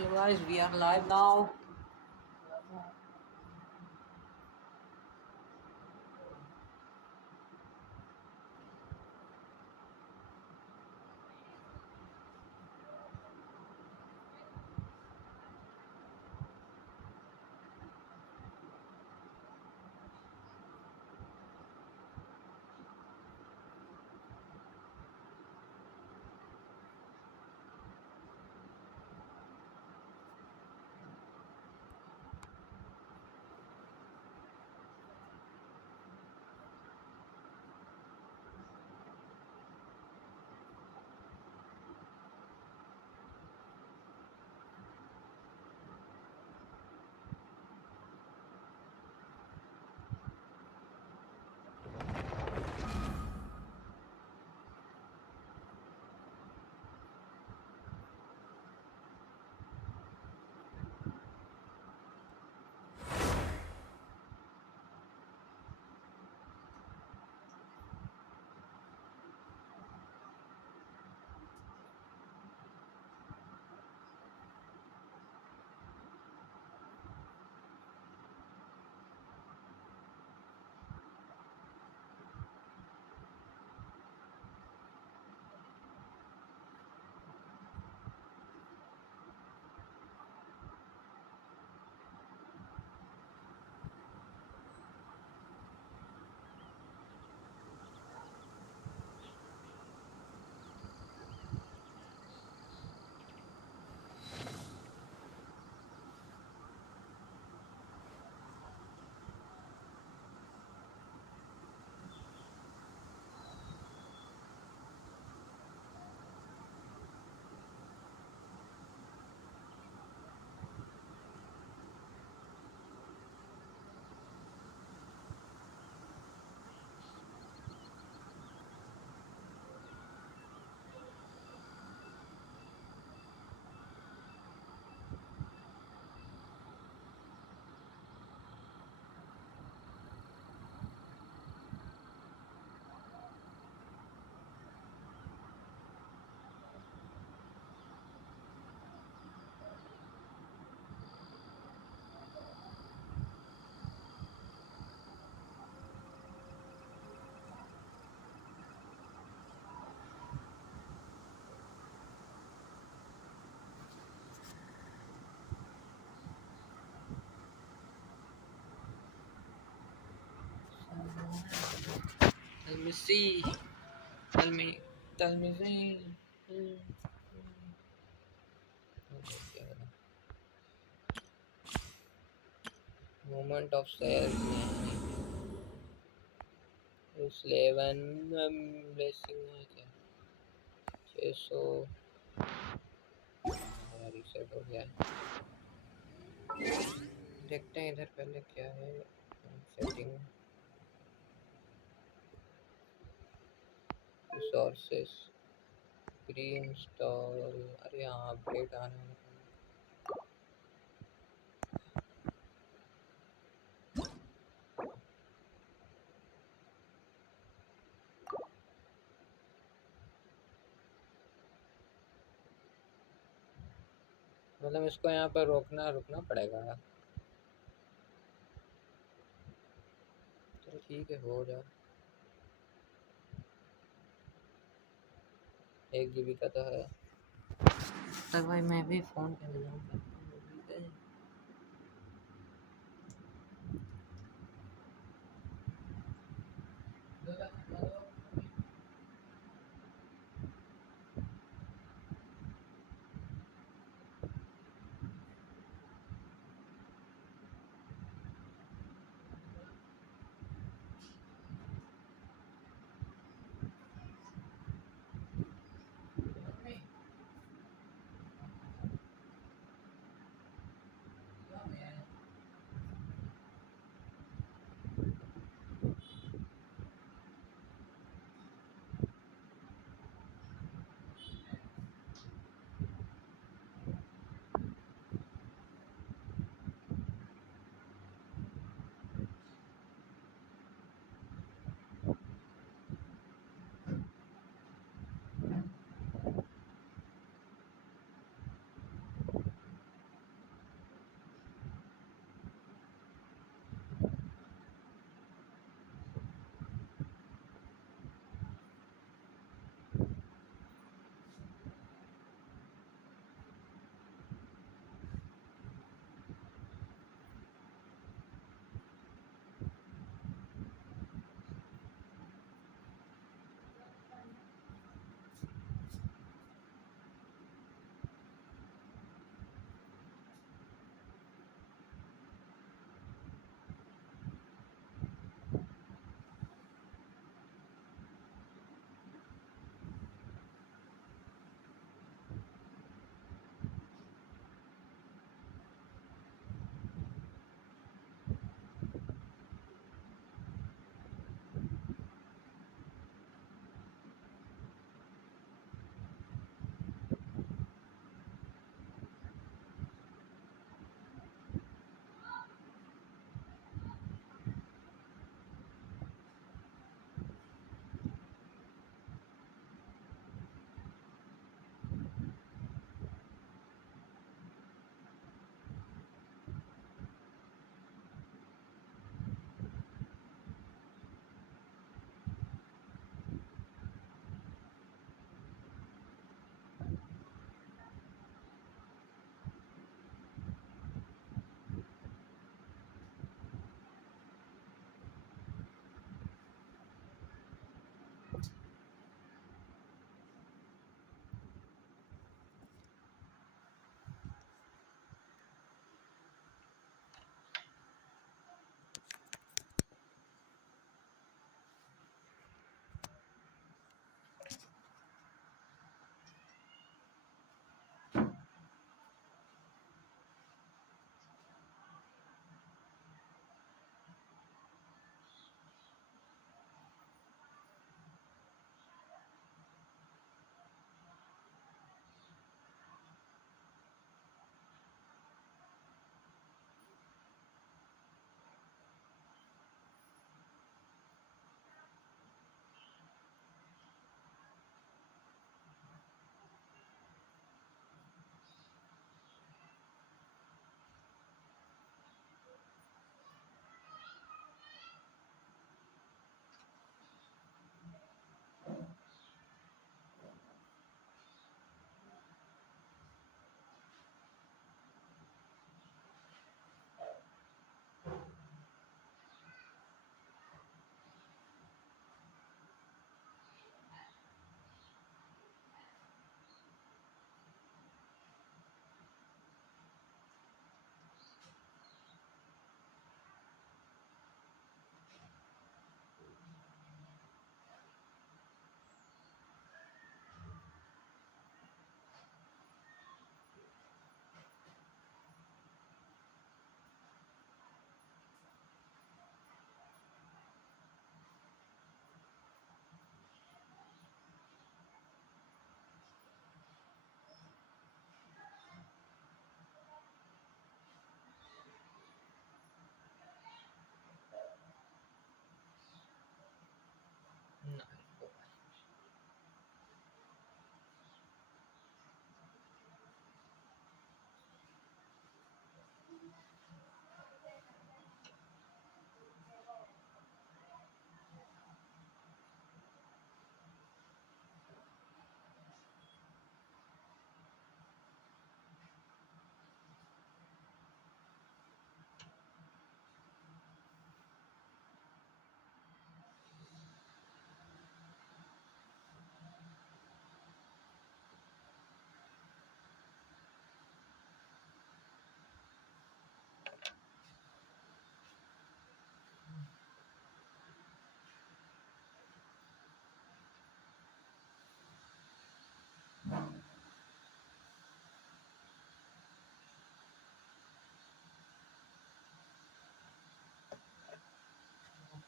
So guys, we are live now. Let me see. Tell me see. Moment of silence. उस लेवन blessing है क्या 600 reset हो गया है। देखते हैं इधर पहले क्या है सेटिंग रिसोर्सेस प्री इंस्टॉल। अरे यहाँ अपडेट आने वाला है। मतलब इसको यहाँ पर रुकना पड़ेगा। चलो ठीक है हो जाए। 1 GB का तो है तक भाई मैं भी फ़ोन कर जाऊँगा।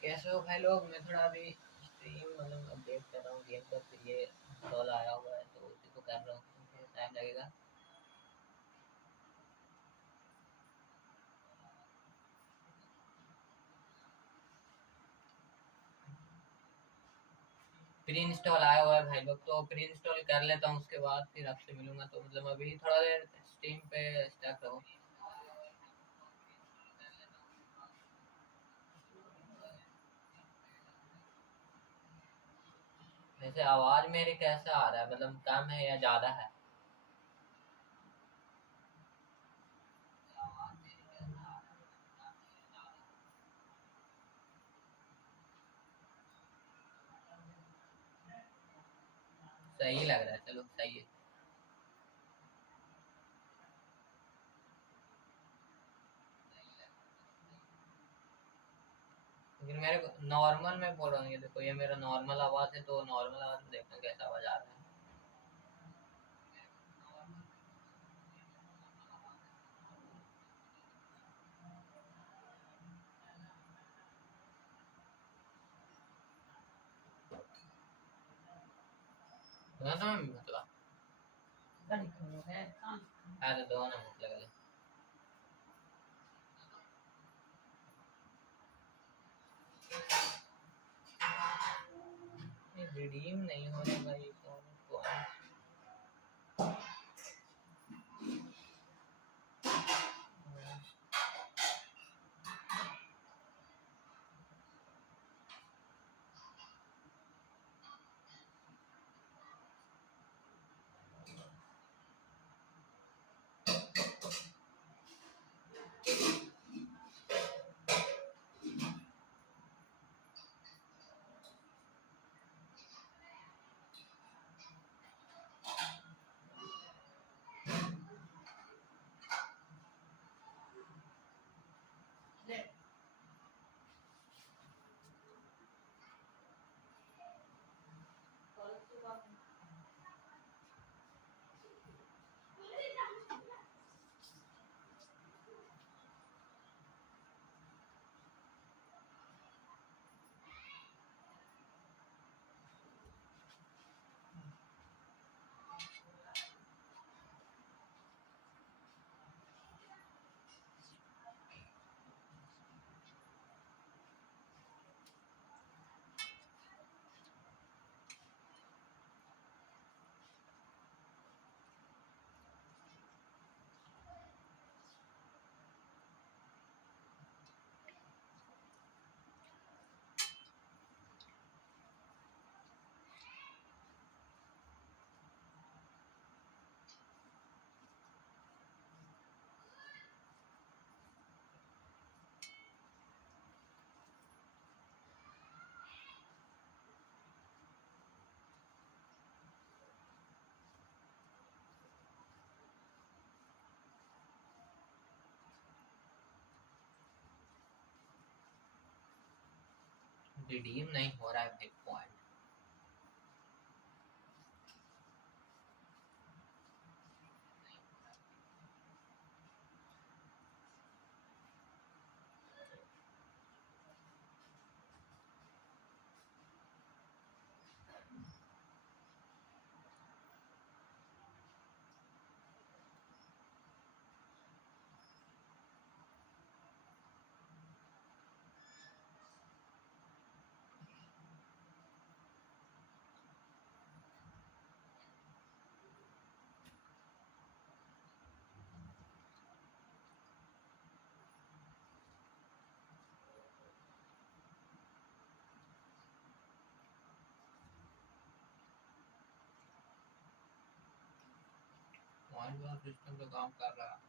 कैसे हो भाई लोग? मैं थोड़ा अभी स्ट्रीम मतलब अपडेट कर रहा हूँ गेम का, फिर ये इंस्टॉल आया हुआ है तो उसी को कर रहा हूँ, टाइम लगेगा। प्री इंस्टॉल आया हुआ है भाई लोग, तो प्री इंस्टॉल कर लेता हूँ, उसके बाद फिर आपसे मिलूंगा। तो मतलब अभी थोड़ा देर स्ट्रीम पे स्टक रहो। वैसे आवाज मेरी कैसा आ रहा है, मतलब कम है या ज्यादा है? सही लग रहा है, चलो सही है। लेकिन मेरे को नॉर्मल में बोल रहा हूँ, ये देखो ये मेरा नॉर्मल आवाज है, तो नॉर्मल आवाज में देखता हूँ कैसा आवाज आ रहा है। दोनों में मतलब हाँ, तो दोनों मतलब रिडीम नहीं हो रहा भाई तो रिडीम नहीं हो रहा है भाई पॉइंट। पॉइंट वाला सिस्टम तो काम कर रहा है।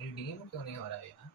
रिडीम क्यों नहीं हो रहा है यार?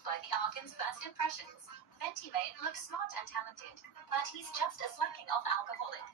fooled by the Arkin's first impressions. Venti may look smart and talented, but he's just as lacking of alcoholic.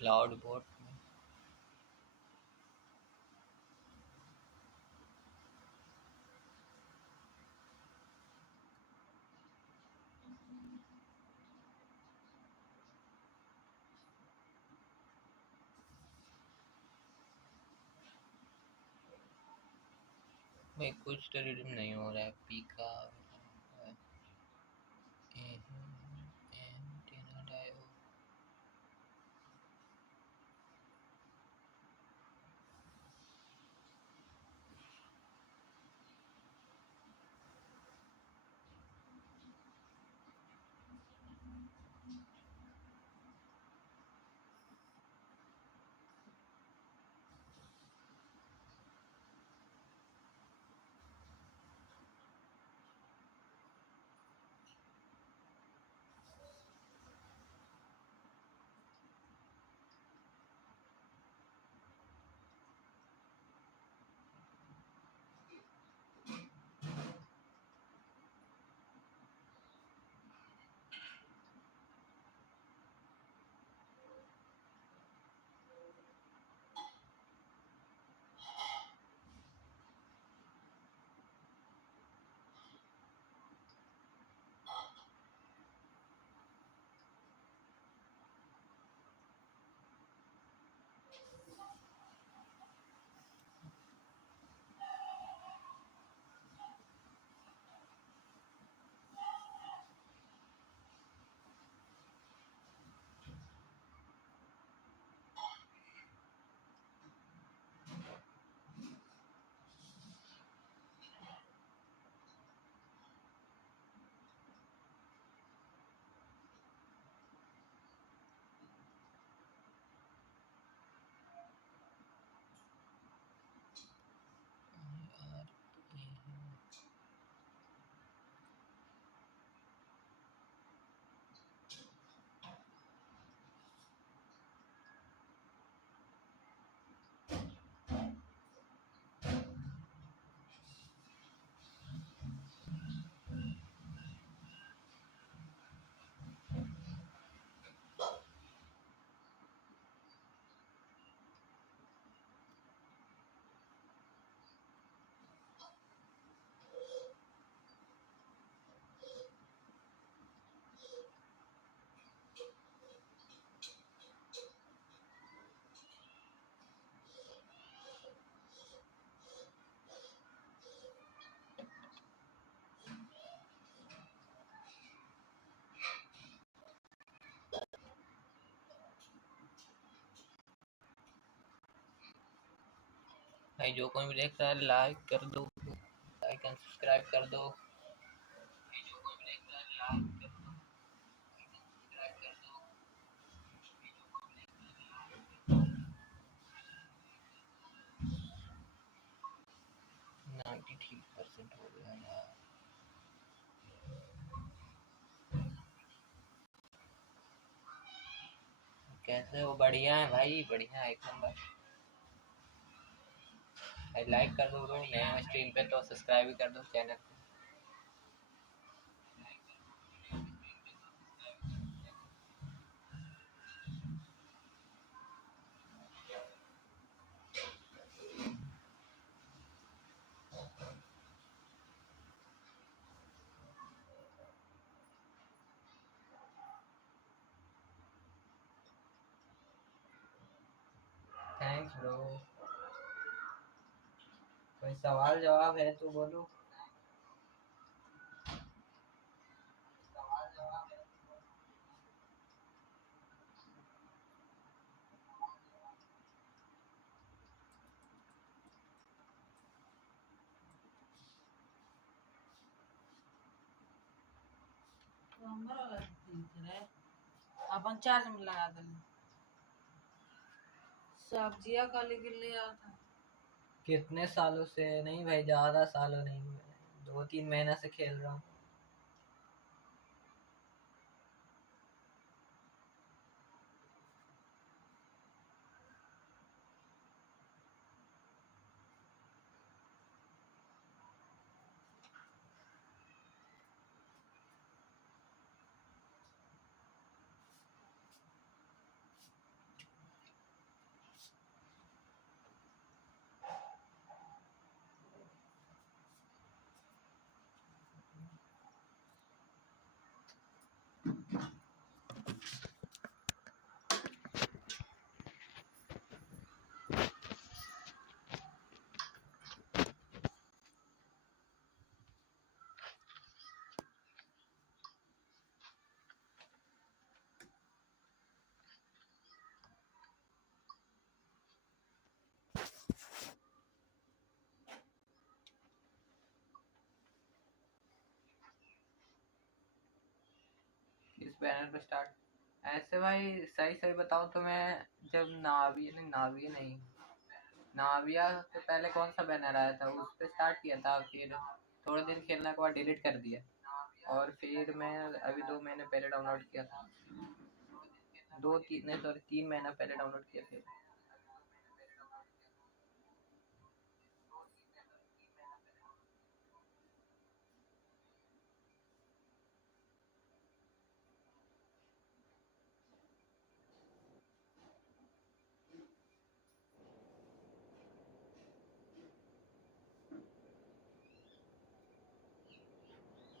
Cloud boat में कुछ तो रिडीम नहीं हो रहा है। पीका भाई जो कोई भी देख रहा है लाइक कर दो, लाइक एंड सब्सक्राइब कर दो। 93% हो गया यार। कैसे हो? बढ़िया है भाई, बढ़िया है, एक नंबर। भाई लाइक कर दो ब्रो, नए हो स्ट्रीम पे तो सब्सक्राइब भी कर दो चैनल को। Thanks bro. कोई सवाल जवाब है तो बोलो। अपन चार्ज में लगा देंगे। सब्जियां काली के लिए आता। कितने सालों से? नहीं भाई, ज्यादा सालों नहीं हुए, 2-3 महीने से खेल रहा हूँ। इस बैनर पे स्टार्ट ऐसे भाई, सही सही बताओ तो मैं जब नाविया से पहले कौन सा बैनर आया था उस पे स्टार्ट किया था, फिर थोड़े दिन खेलने के बाद डिलीट कर दिया, और फिर मैं अभी 2 महीने पहले डाउनलोड किया था। 3 महीना पहले डाउनलोड किया फिर।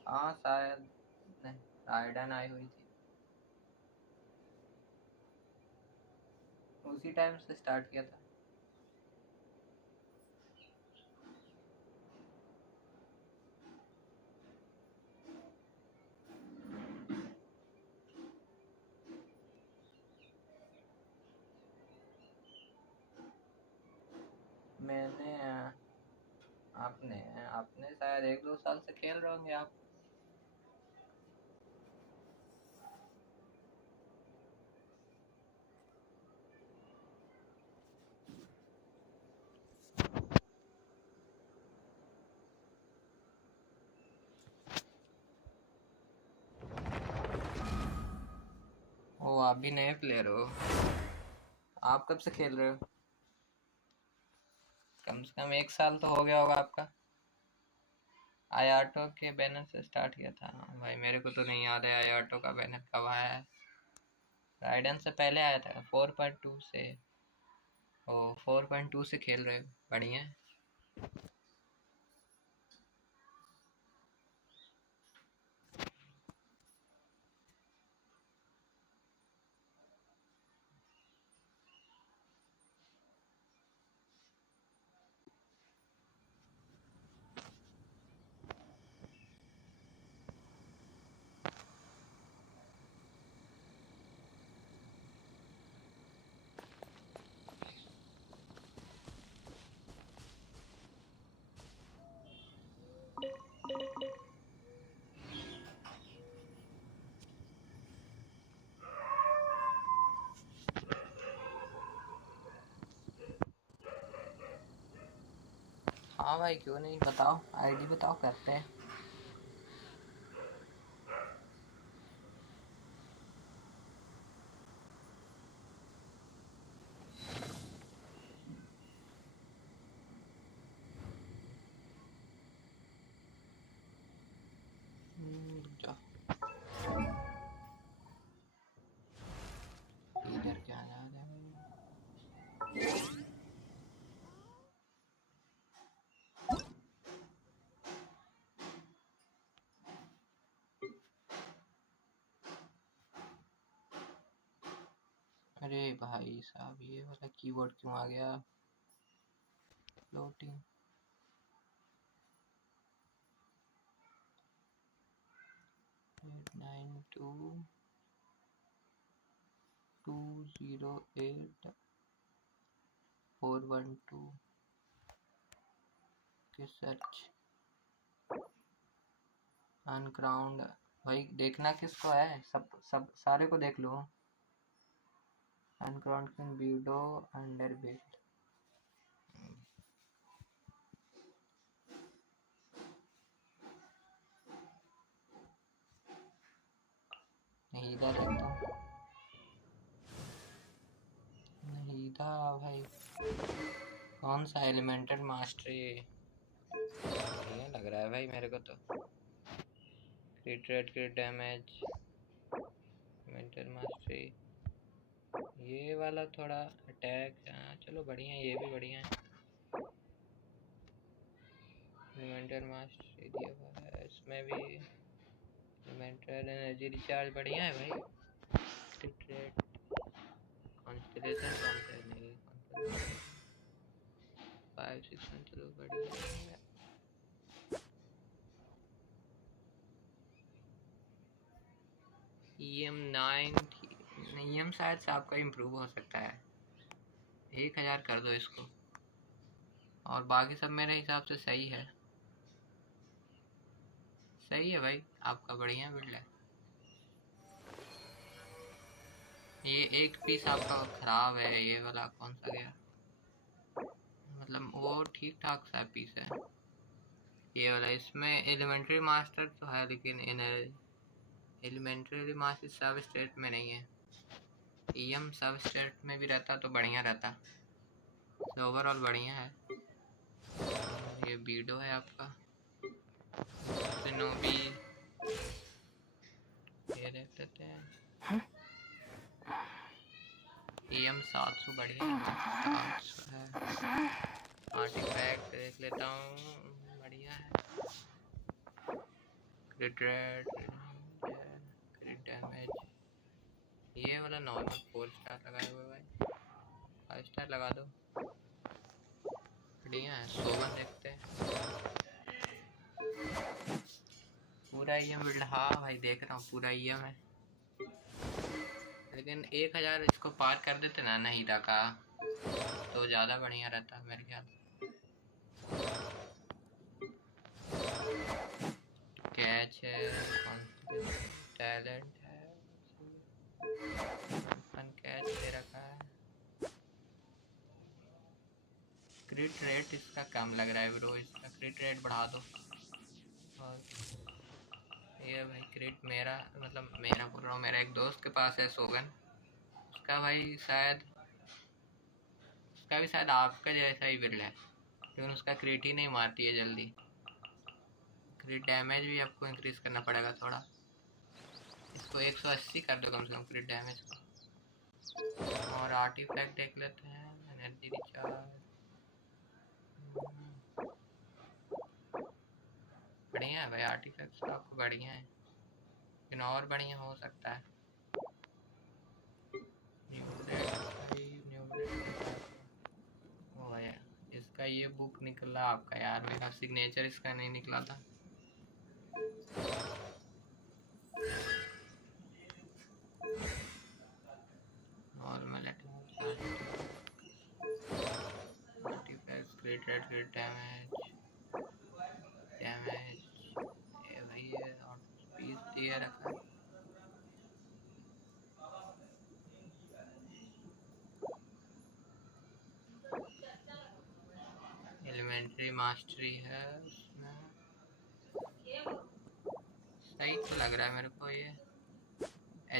हाँ शायद, नहीं, राइडन आई हुई थी, उसी टाइम से स्टार्ट किया था। मैंने आपने आपने शायद 1-2 साल से खेल रहे होंगे आप। ओ, आप भी नए प्लेयर हो? आप कब से खेल रहे हो? कम से कम 1 साल तो हो गया होगा आपका। आयाटो के बैनर से स्टार्ट किया था भाई, मेरे को तो नहीं याद है आयाटो का बैनर कब आया है। राइडन से पहले आया था 4.2 से। ओ, 4.2 से खेल रहे हो, बढ़िया। हाँ भाई क्यों नहीं, बताओ आईडी बताओ, करते हैं। जा इधर क्या जा रहा है। अरे भाई साहब ये वाला कीबोर्ड क्यों आ गया। फ्लोटिंग 892.208.412 के सर्च अनक्राउंड। भाई देखना किसको है, सब सारे को देख लो। अनक्राउंड वीडो अंडर बिल्ड। नहीं इधर एकदम नहीं था भाई। कौन सा एलिमेंटल मास्टरी, ये लग रहा है भाई मेरे को तो। क्रिट रेट क्रिट डैमेज एलिमेंटल मास्टरी, ये वाला थोड़ा अटैक। चलो बढ़िया है, ये भी बढ़िया है। एलिमेंटल मास्टरी दिया हुआ है इसमें भी। एलिमेंटल एनर्जी रिचार्ज बढ़िया है भाई। क्रिट रेट कॉन्स्टलेशन कौन सा है, नहीं 5-6 चलो बढ़िया है। EM शायद से आपका इम्प्रूव हो सकता है। 1000 कर दो इसको, और बाकी सब मेरे हिसाब से सही है। सही है भाई, आपका बढ़िया बिल्ड है। ये एक पीस आपका खराब है, ये वाला कौन सा गया, मतलब वो ठीक ठाक सा पीस है ये वाला। इसमें एलिमेंट्री मास्टर तो है, लेकिन एलिमेंट्री मास्टर सब स्टेट में नहीं है। EM सब स्टेट में भी रहता तो बढ़िया रहता। तो ओवरऑल बढ़िया है। ये बीडो है आपका। सिनोबी ये देख लेते हैं। EM 700 बढ़िया है, 700 है। आर्टिफैक्ट देख लेता हूँ, बढ़िया है। क्रिट रेट क्रिट डैमेज, ये वाला नॉर्मल 4 स्टार लगाए हुए भाई, 5 स्टार लगा दो, बढ़िया है। सोवन देखते हैं पूरा EM बिल्ड। हाँ भाई देख रहा हूँ पूरा EM है, लेकिन 1000 इसको पार कर देते ना नहीदा का तो ज़्यादा बढ़िया रहता मेरे ख्याल। कैच है, टैलेंट है, फन कैच दे रखा है। क्रिट रेट इसका कम लग रहा है ब्रो, इसका क्रिट रेट बढ़ा दो। और ये भाई क्रिट मेरा, मतलब मेरा बोल रहा हूँ, मेरा एक दोस्त के पास है सोगन, उसका भाई शायद, उसका भी शायद आपका जैसा ही बिल्ड है, लेकिन उसका क्रिट ही नहीं मारती है जल्दी। क्रिट डैमेज भी आपको इंक्रीज करना पड़ेगा थोड़ा, इसको 180 कर दो कम से कम क्रिट डैमेज को। और आर्टिफैक्ट देख लेते हैं, एनर्जी रिचार्ज बढ़िया है भाई। आर्टिफैक्ट्स तो आपको बढ़िया है, लेकिन और बढ़िया हो सकता है। ओ भैया इसका ये बुक निकला आपका यार, मेरा सिग्नेचर इसका नहीं निकला था। Normal artefacts great red great damage damage, ये भाई ये पीस दिया रखा। एलिमेंट्री मास्टरी है उसमें। सही तो लग रहा है मेरे को ये।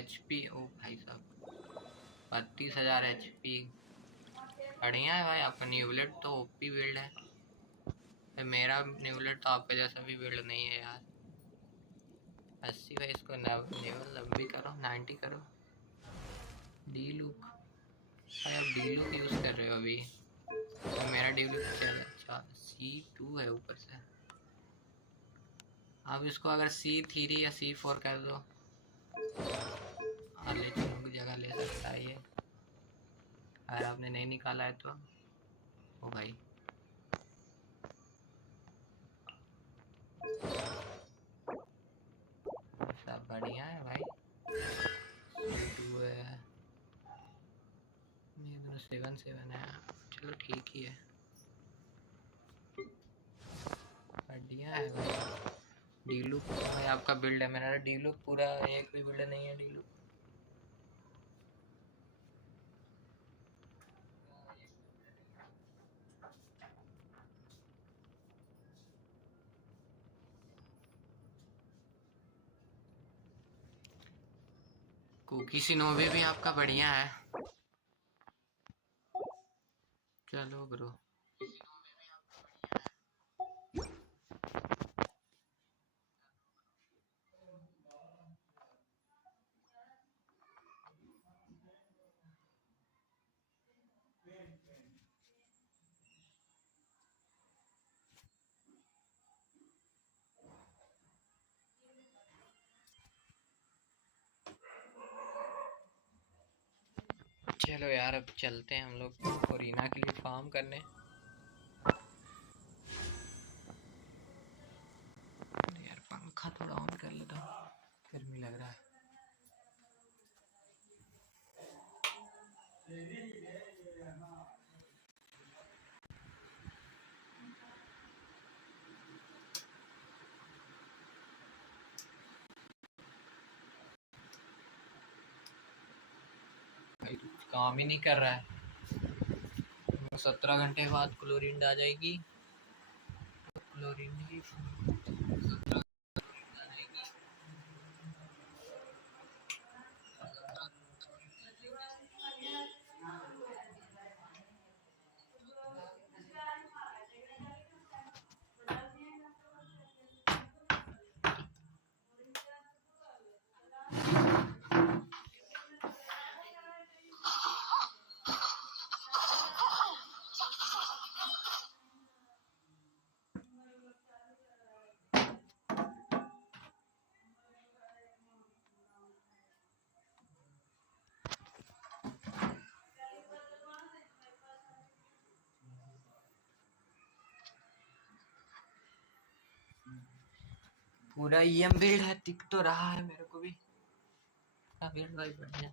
HP, ओ भाई साहब 32,000 HP। बढ़िया है भाई, आपका न्यूलेट तो ओपी बिल्ड है। मेरा न्यूलेट तो आपके जैसा भी बिल्ड नहीं है यार। 80 भाई, इसको लेवल 90 करो, 90 करो। डी लुक भाई, आप डी लुक यूज़ कर रहे हो अभी। तो मेरा डी लुक चल अच्छा C2 है ऊपर से। आप इसको अगर C3 या C4 कर दो, आले चुनू की जगह ले सकता है ये, अगर आपने नहीं निकाला है तो। ओ भाई सब बढ़िया है भाई। C2 है, ये दोनों 7-7 है, चलो ठीक ही है, बढ़िया है भाई। डी लुक भाई आपका बिल्ड है, मेरा डी लुक पूरा एक भी बिल्ड नहीं है डी लुक। कुकी सिनोवे भी आपका बढ़िया है। चलो ब्रो, चलो यार अब चलते हैं हम लोग फुरीना के लिए फार्म करने। यार पंखा थोड़ा ऑन कर लेता हूँ, गर्मी लग रहा है। भाई काम ही नहीं कर रहा है। 17 घंटे बाद क्लोरीन आ जाएगी, तो क्लोरीन ही 17 पूरा EM बिल्ड है, दिख तो रहा है मेरे को भी। बिल्ड भाई बढ़िया।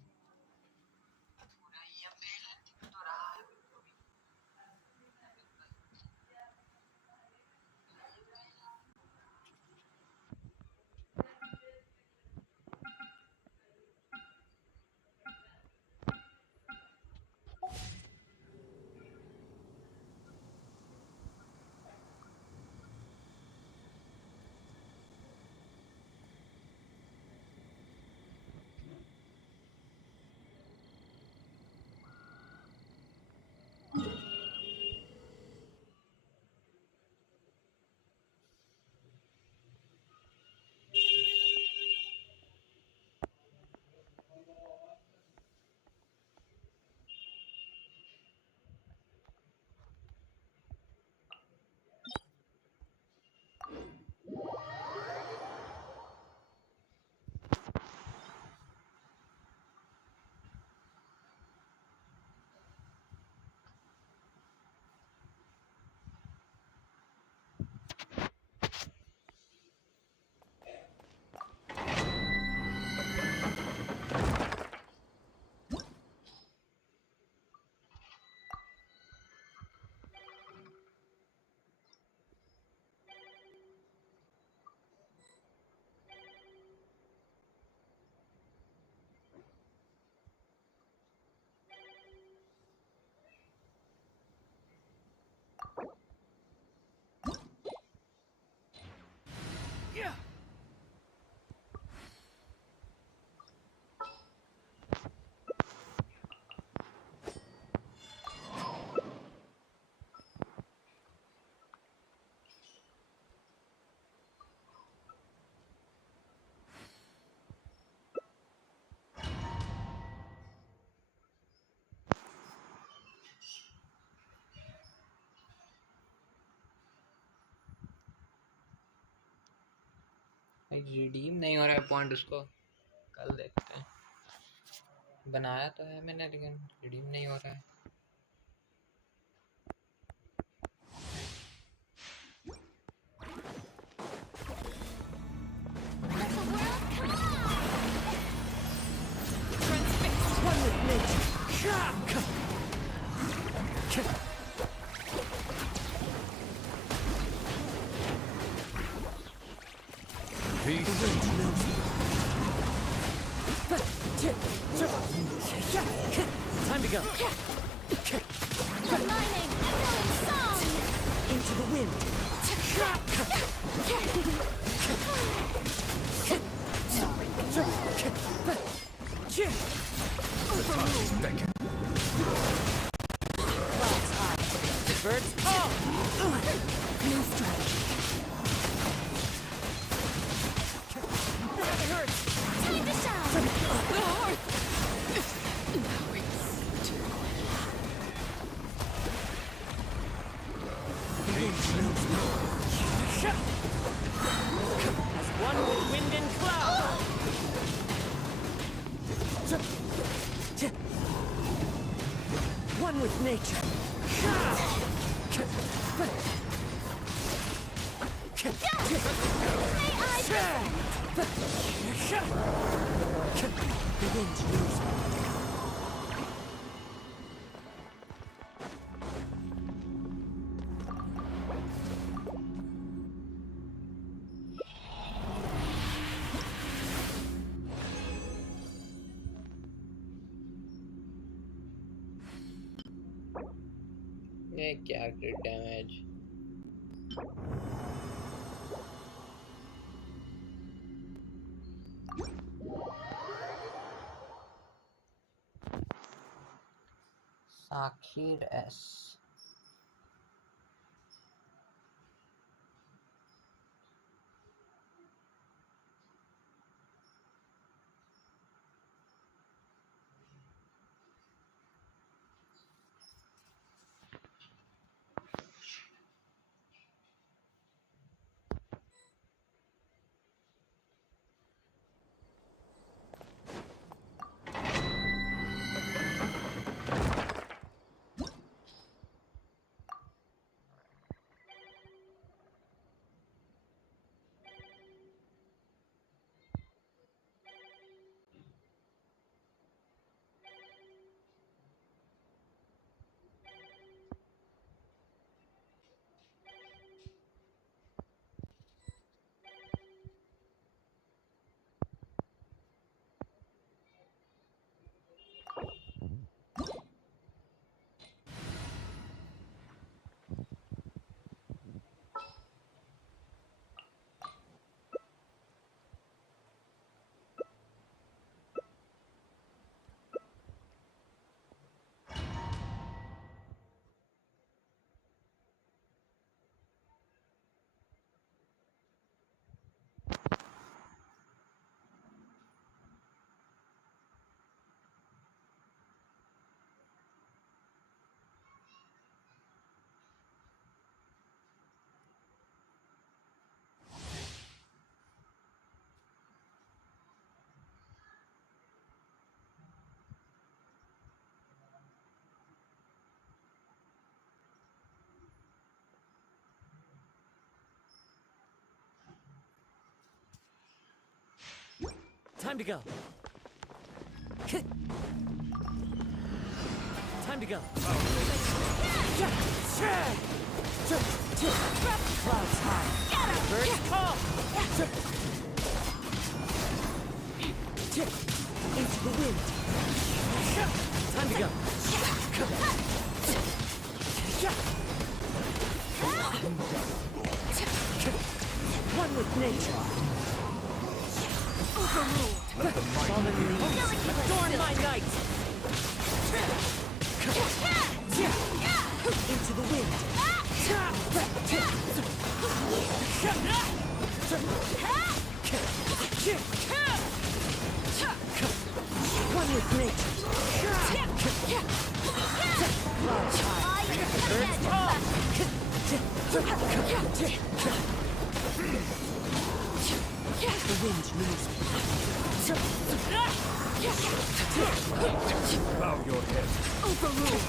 रिडीम नहीं हो रहा है पॉइंट, उसको कल देखते हैं। बनाया तो है मैंने लेकिन रिडीम नहीं हो रहा है। Time to go. Aligning, echoing song. Into the wind. Birds call. New strategy. That hurts. Time to shout. As one with wind and cloud. One with nature. May I present? The wind knows me. ये क्या crit damage. साखीर एस Time to go. Time to go. Clouds high. Birds call. Into the wind. Time to go. One with nature. Fallen leaves adorn my night. Into the wind. One with nature. Clouds high. Birds call. The wind knows me. Bow your head. Overruled.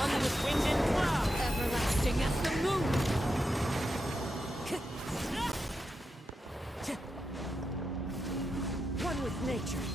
One with wind and cloud. Everlasting as the moon. One with nature.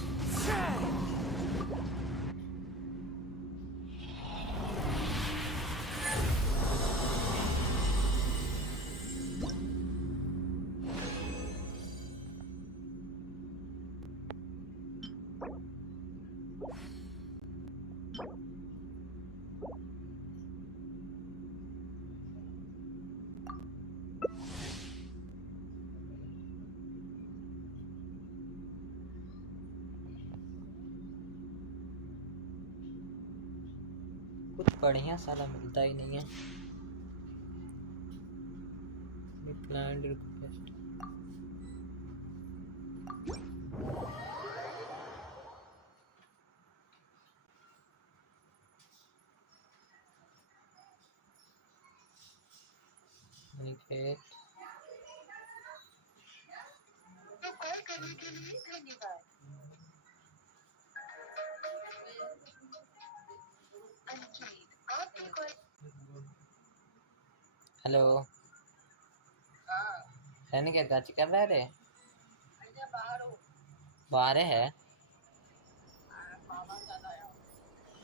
कुछ बढ़िया साला मिलता ही नहीं है। Plan request Niket call करने के लिए धन्यवाद। अंकित, आपकी कॉल। हेलो है निकेत क्या कर रहा है रे? बाहर है।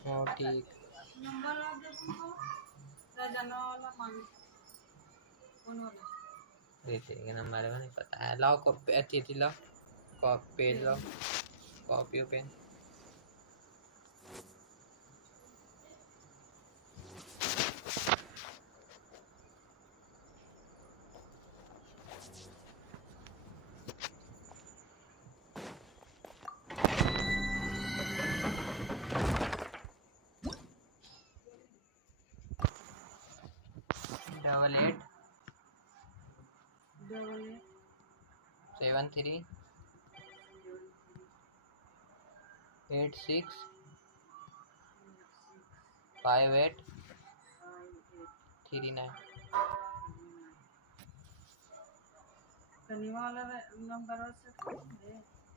ओ ठीक ठीक है नंबर में नहीं पता है। लाओ कॉपी अच्छी थी लाओ कॉपी पेज लाओ कॉपी पेन डबल 7 3 8 6 5 8 3 9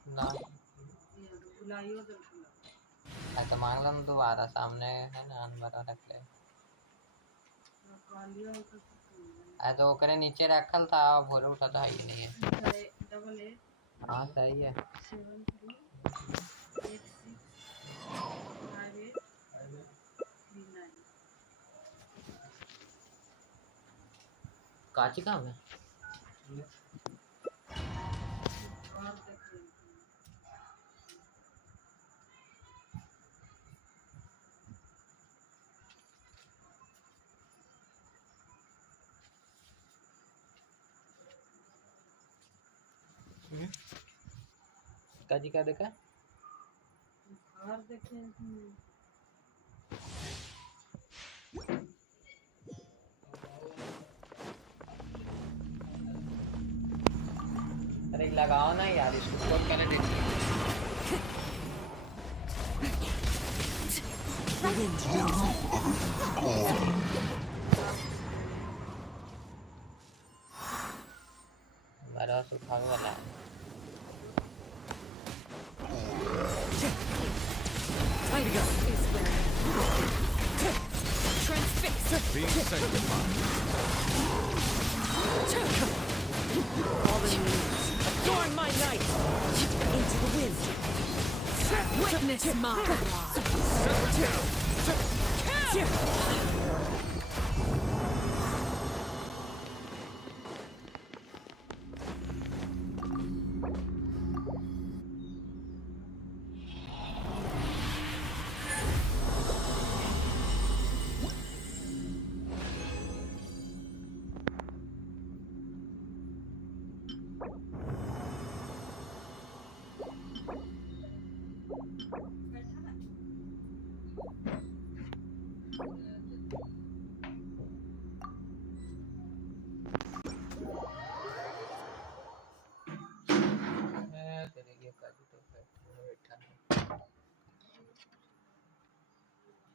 ना तो मांग लो ना दोबारा सामने है ना नंबर रख ले। तो ओकरे नीचे रखल था बोले उठा था ही नहीं है। हाँ सही है। काची काम है काजी क्या देखा अरे लगाओ ना यार इसको कोड पहले देखिए। हमारा सुखा वाला है। Being sanctified. Adorn my night! Into the wind. Witness my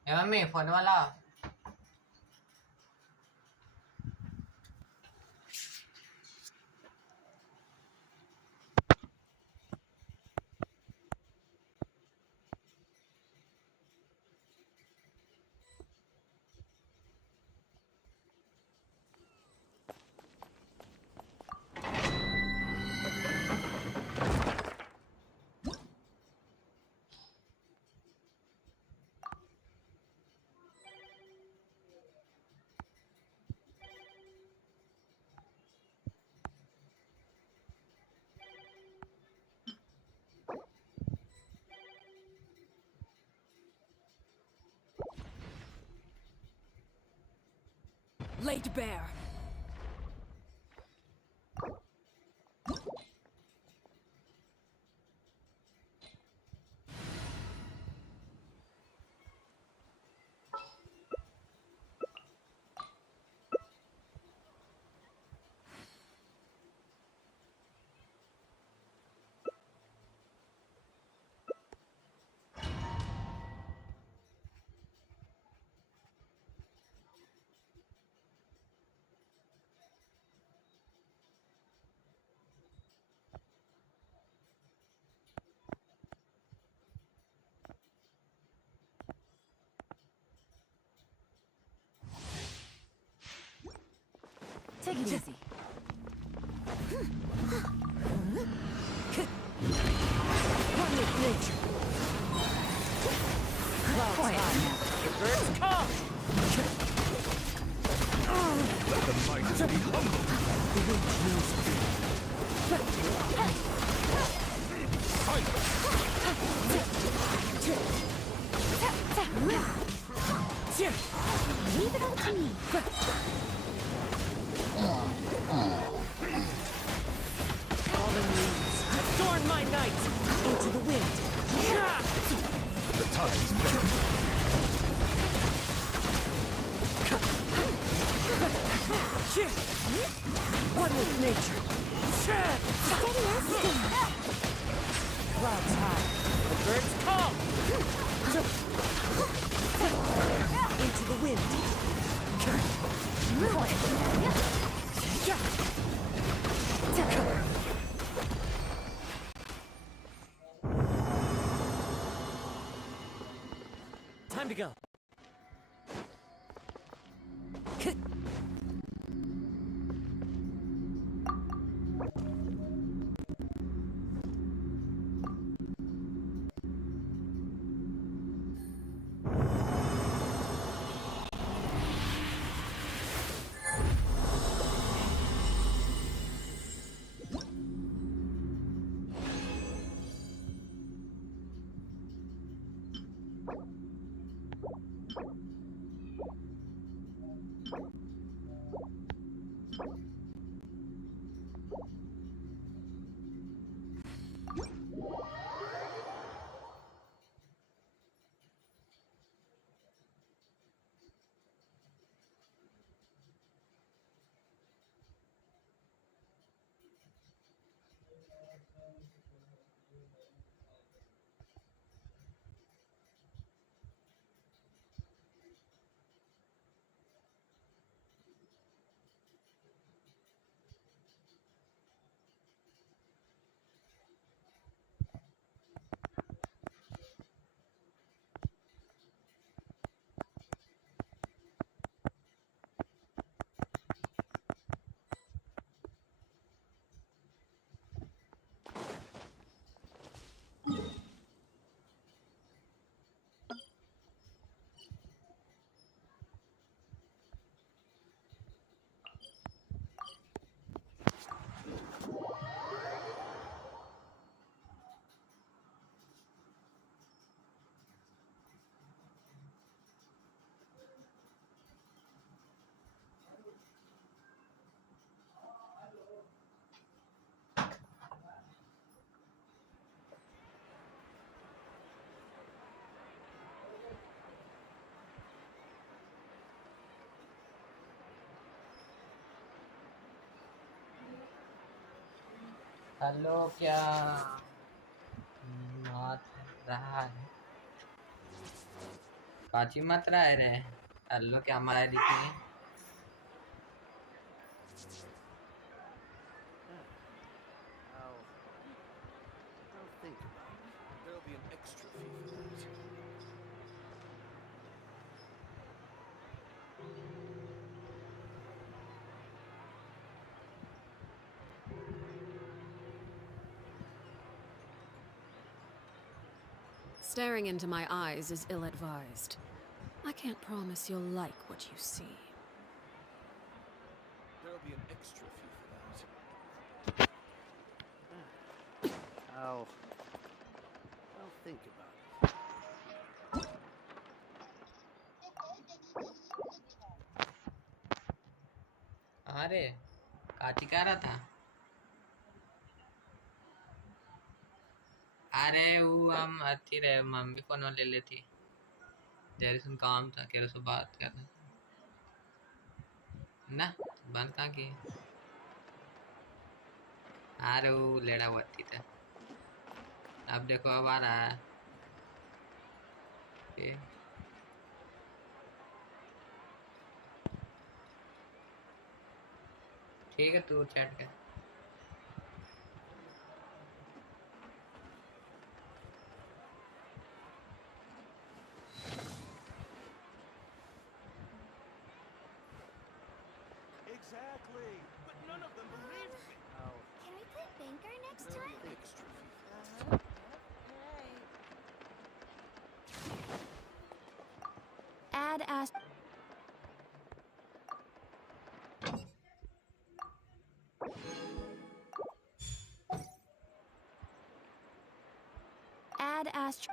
A mummy phone वाला Laid bare. Take it easy. One with nature. Clouds high. The birds come. Let the mighty be humble. The wind knows fear. Leave it all to me. Fallen leaves adorn my night. Into the wind. The tide's better. One with nature. Steady as steam. Clouds high. The birds come. Into the wind. Time to go. Hello क्या बात रहा है काची मत रहा है रे। अल्लो क्या मारा है दिखी। I'll think about it. There'll be an extra fee for that. Staring into my eyes is ill-advised. I can't promise you'll like what you see. There'll be an extra fee for that. I'll think about it. अरे काची कह रहा था। अरे वो हम आती रहे मम्मी फोन ले लेती। तेरे से काम था केरे से बात करना ना बंद कहाँ की। अरे वो लेड़ा हुआ था। अब देखो अब आ रहा है। ठीक है तू चैट कर। Exactly. But none of them believe me. Can we play banker next time? Extra fee. Add as add as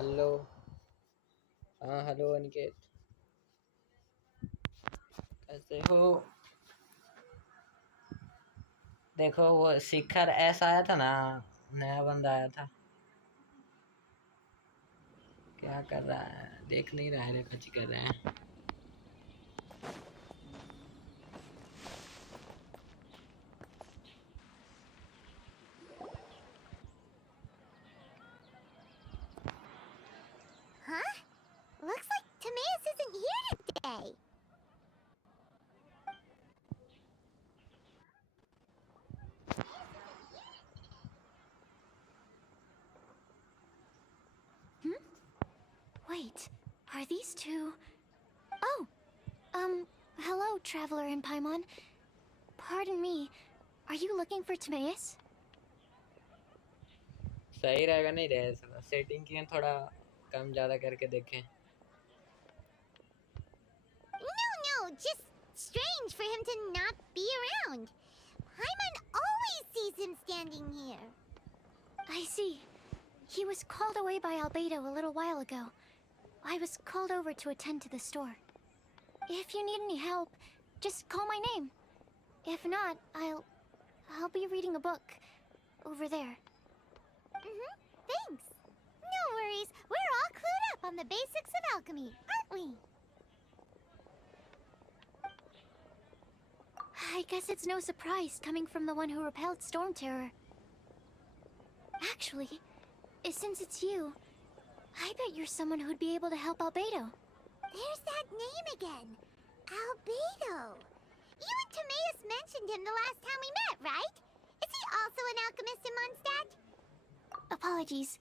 hello. हाँ हेलो अनिकेत कैसे हो। देखो वो शिखर ऐसा आया था ना नया बंदा आया था। क्या कर रहा है देख नहीं रहा है रे खची कर रहे हैं। Huh? Looks like Timaeus isn't here today. Wait, are these two? Oh, hello, traveler in Paimon. Pardon me, are you looking for Timaeus? सही रहेगा नहीं रहे सेटिंग की थोड़ा कम ज़्यादा करके देखें। No, just strange for him to not be around. Paimon always sees him standing here. I see. He was called away by 𝙎𝙏𝙍 a little while ago. I was called over to attend to the store. If you need any help, just call my name. If not, I'll be reading a book over there. Thanks. No worries. We're all clued up on the basics of alchemy, aren't we? I guess it's no surprise coming from the one who repelled Storm Terror. Actually, since it's you, I bet you're someone who'd be able to help 𝙎𝙏𝙍. There's that name again. 𝙎𝙏𝙍. You and Timaeus mentioned him the last time we met, right? Is he also an alchemist in Mondstadt? Apologies.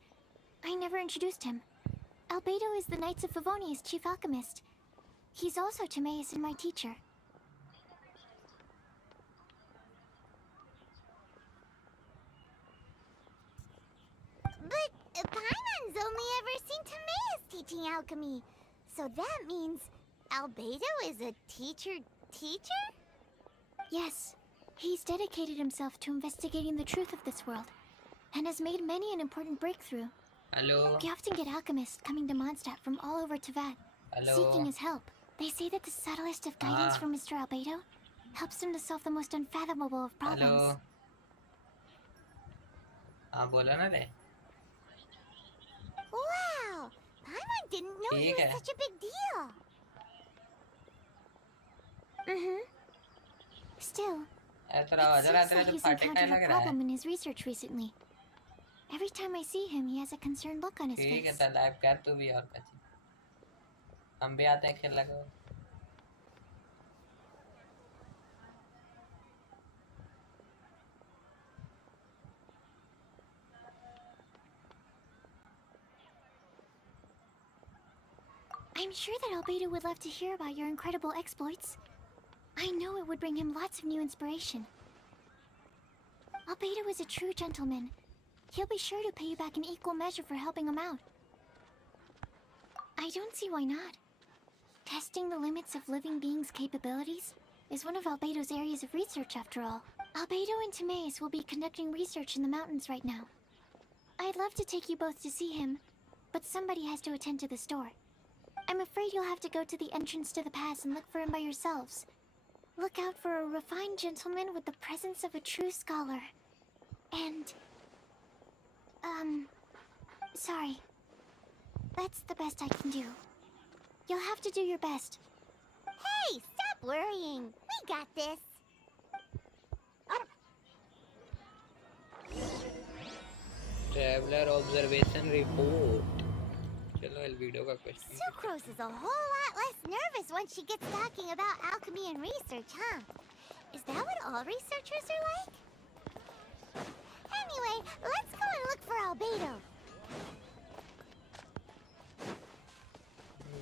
I never introduced him. 𝙎𝙏𝙍 is the Knights of Favonia's chief alchemist. He's also Timaeus and my teacher. But Paimon's only ever seen Timaeus teaching alchemy. So that means 𝙎𝙏𝙍 is a teacher? Yes. He's dedicated himself to investigating the truth of this world. and has made many an important breakthrough. Hello. We often get alchemists coming to Mondstadt from all over Teyvat, seeking his help. They say that the subtlest of guidance from Mr. 𝙎𝙏𝙀𝙀𝙎 helps him to solve the most unfathomable of problems. Hello. हाँ बोला ना रे. Wow! Paimon didn't know he was such a big deal. Still, it seems like he's encountered a problem in his research recently. Every time I see him, he has a concerned look on his face. ठीक है तो live कर तू भी और बची. हम भी आते हैं खेलने को. I'm sure that 𝙎𝙏𝙀𝙀𝙀 would love to hear about your incredible exploits. I know it would bring him lots of new inspiration. 𝙎𝙏𝙀𝙀𝙀 is a true gentleman. He'll be sure to pay you back in equal measure for helping him out. I don't see why not. Testing the limits of living beings' capabilities is one of 𝙎𝙏𝙀𝙀's areas of research, after all. 𝙎𝙏𝙀𝙀 and Timaeus will be conducting research in the mountains right now. I'd love to take you both to see him, but somebody has to attend to the store. I'm afraid you'll have to go to the entrance to the pass and look for him by yourselves. Look out for a refined gentleman with the presence of a true scholar. And... sorry. That's the best I can do. You'll have to do your best. Hey, stop worrying. We got this. Traveler observation report. चलो इस video का question. Sucrose is a whole lot less nervous once she gets talking about alchemy and research, huh? Is that what all researchers are like? Anyway, let's go and look for 𝙎𝙏𝙀𝙀𝙀.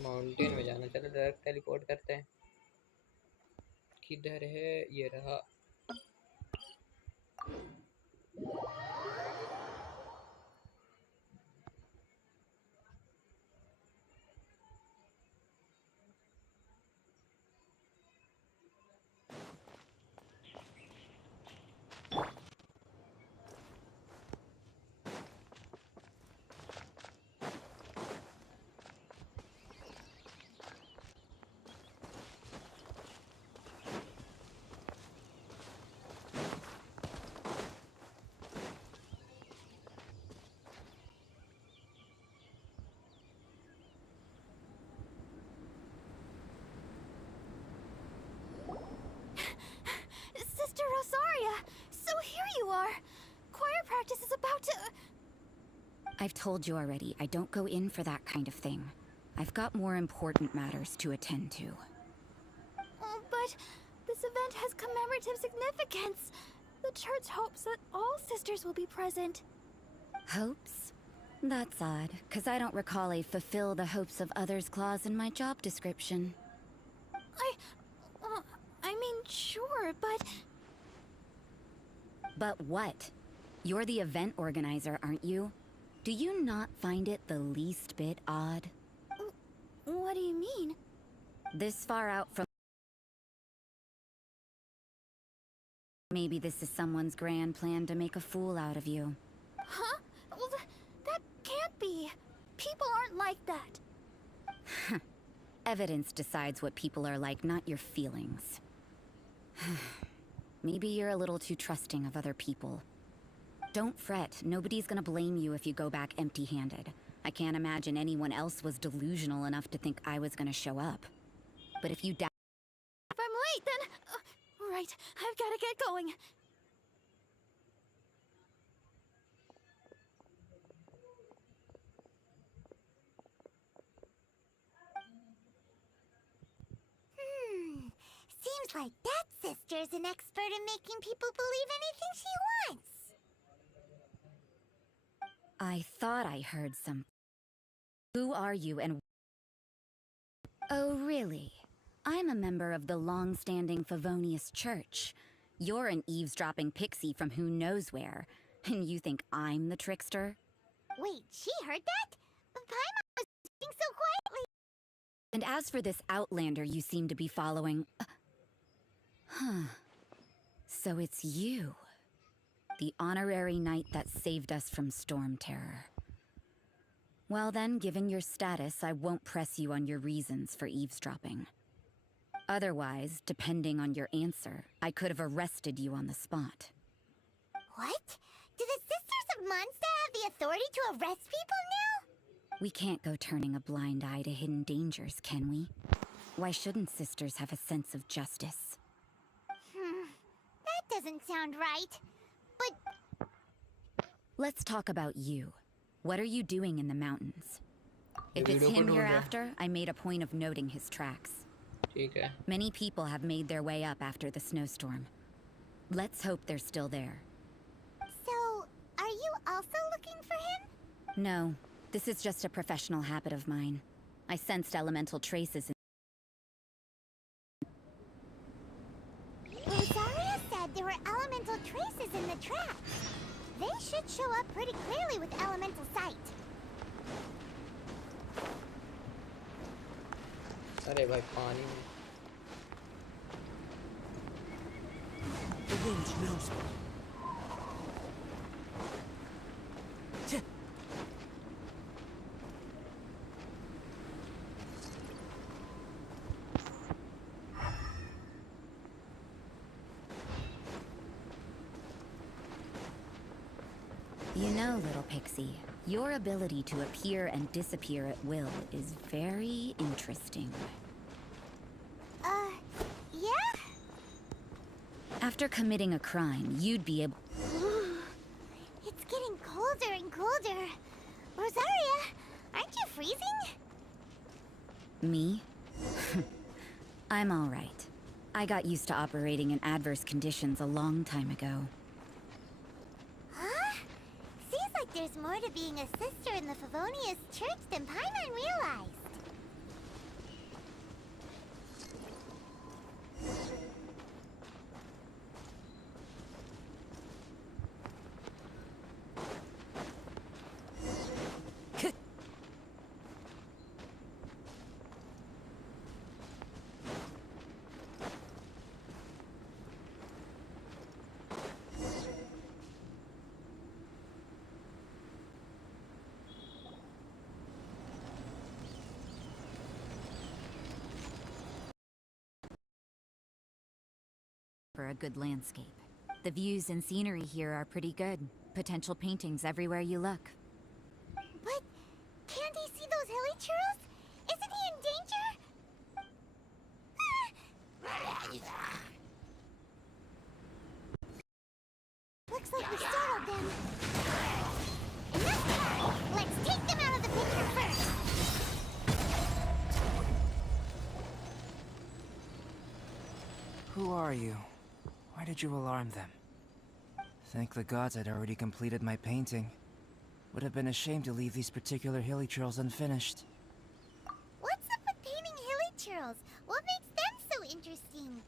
Mountain में जाना. चलो direct teleport करते हैं. किधर है ये रहा. Sister Rosaria! So here you are! Choir practice is about to... I've told you already, I don't go in for that kind of thing. I've got more important matters to attend to. Oh, but this event has commemorative significance. The church hopes that all sisters will be present. Hopes? That's odd, because I don't recall a fulfill the hopes of others clause in my job description. I mean, sure, but... But what? You're the event organizer, aren't you? Do you not find it the least bit odd? What do you mean? This far out from... Maybe this is someone's grand plan to make a fool out of you. Huh? Well, that can't be. People aren't like that. Evidence decides what people are like, not your feelings. Maybe you're a little too trusting of other people. Don't fret, nobody's gonna blame you if you go back empty-handed. I can't imagine anyone else was delusional enough to think I was gonna show up. But if you doubt... If I'm late, then... right, I've gotta get going. Seems like that sister's an expert in making people believe anything she wants. I thought I heard some... Who are you and... Oh, really? I'm a member of the long-standing Favonius Church. You're an eavesdropping pixie from who knows where, and you think I'm the trickster? Wait, she heard that? Paimon was speaking so quietly. And as for this outlander you seem to be following... Huh. So it's you. The honorary knight that saved us from storm terror. Well then, given your status, I won't press you on your reasons for eavesdropping. Otherwise, depending on your answer, I could have arrested you on the spot. What? Do the Sisters of Mondstadt have the authority to arrest people now? We can't go turning a blind eye to hidden dangers, can we? Why shouldn't sisters have a sense of justice? That doesn't sound right. But Let's talk about you. What are you doing in the mountains? If it's video को him ढूंढ you're रहा है। after, I made a point of noting his tracks. ठीक है। Many people have made their way up after the snowstorm. Let's hope they're still there. so, are you also looking for him? No, this is just a professional habit of mine. I sensed elemental traces in Rosaria said there were elemental traces in the tracks. They should show up pretty clearly with elemental sight. अरे भाई पानी में। The wind knows me. You know, little pixie, your ability to appear and disappear at will is very interesting. Yeah? After committing a crime, you'd be able... It's getting colder and colder. Rosaria, aren't you freezing? Me? I'm all right. I got used to operating in adverse conditions a long time ago. Huh? Seems like there's more to being a sister in the Favonius Church than Paimon realized. For a good landscape. The views and scenery here are pretty good. Potential paintings everywhere you look. But can't he see those hilichurls? Isn't he in danger? Looks like we startled them. Enough talk! Let's take them out of the picture first! Who are you? Why did you alarm them? Thank the gods I'd already completed my painting. Would have been a shame to leave these particular hilichurls unfinished. What's up with painting hilichurls? What makes them so interesting?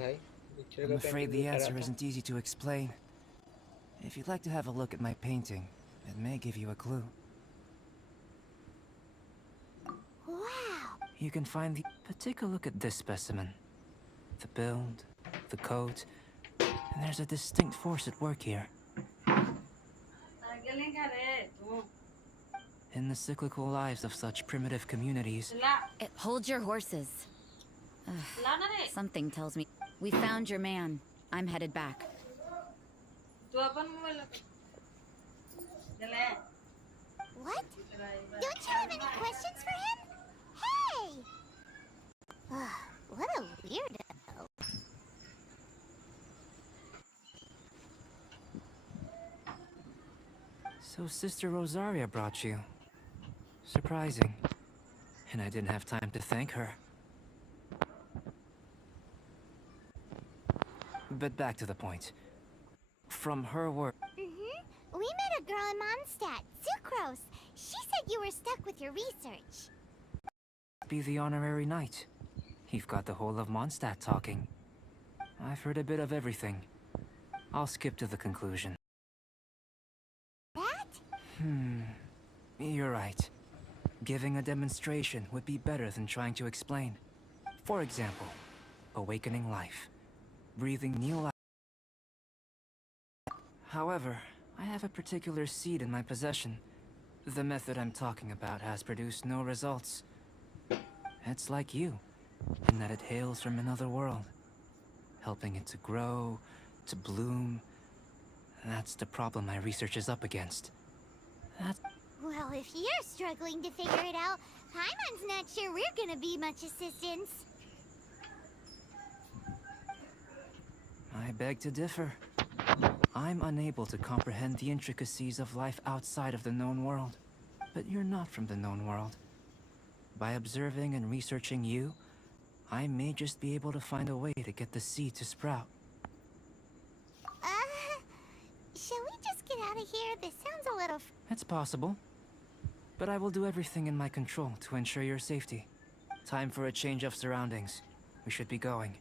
भाई picture I'm का afraid painting the दिखा answer रहा था। isn't easy to explain. If you'd like to have a look at my painting, it may give you a clue. Wow! You can find the... But take a look at this specimen. The build, the coat, and there's a distinct force at work here. In the cyclical lives of such primitive communities, Hold your horses. Ugh, something tells me... We found your man. I'm headed back. What? Don't you have any questions for him? Hey! What a weirdo. So Sister Rosaria brought you. Surprising. And I didn't have time to thank her. But back to the point. From her work... We met a girl in Mondstadt, Sucrose. She said you were stuck with your research. Be the honorary knight. You've got the whole of Mondstadt talking. I've heard a bit of everything. I'll skip to the conclusion. That? You're right. Giving a demonstration would be better than trying to explain. For example, awakening life. Breathing new life. However, I have a particular seed in my possession. The method I'm talking about has produced no results. It's like you, in that it hails from another world. Helping it to grow, to bloom. That's the problem my research is up against. Well, if you're struggling to figure it out, Paimon's not sure we're gonna be much assistance. I beg to differ. I'm unable to comprehend the intricacies of life outside of the known world. But you're not from the known world. By observing and researching you, I may just be able to find a way to get the seed to sprout. Shall we just get out of here? This sounds a little... It's possible. But I will do everything in my control to ensure your safety. Time for a change of surroundings. We should be going.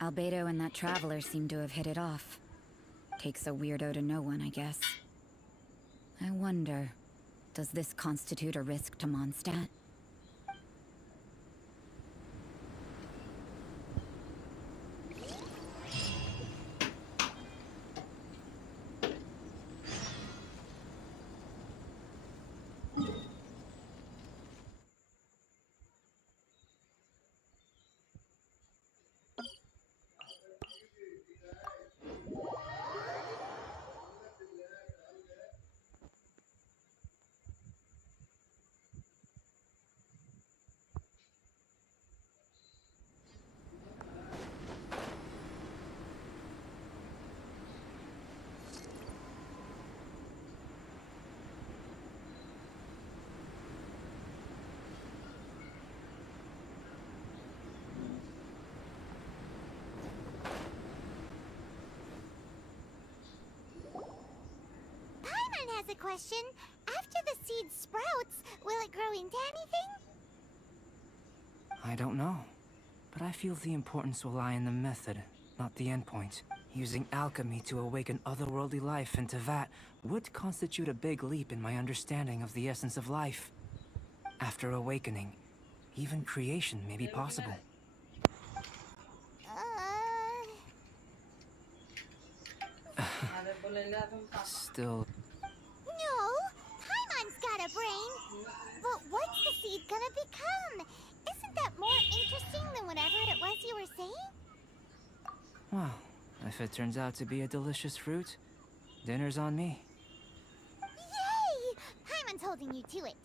Albedo and that traveler seem to have hit it off. Takes a weirdo to know one, I guess. I wonder, does this constitute a risk to Mondstadt? Paimon has a question. After the seed sprouts, will it grow into anything? I don't know. But I feel the importance will lie in the method, not the endpoint. Using alchemy to awaken otherworldly life into that would constitute a big leap in my understanding of the essence of life. After awakening, even creation may be possible. Still... No, Paimon's got a brain. But what's the seed gonna become? Isn't that more interesting than whatever it was you were saying? Well, if it turns out to be a delicious fruit, dinner's on me. Yay! Paimon's holding you to it.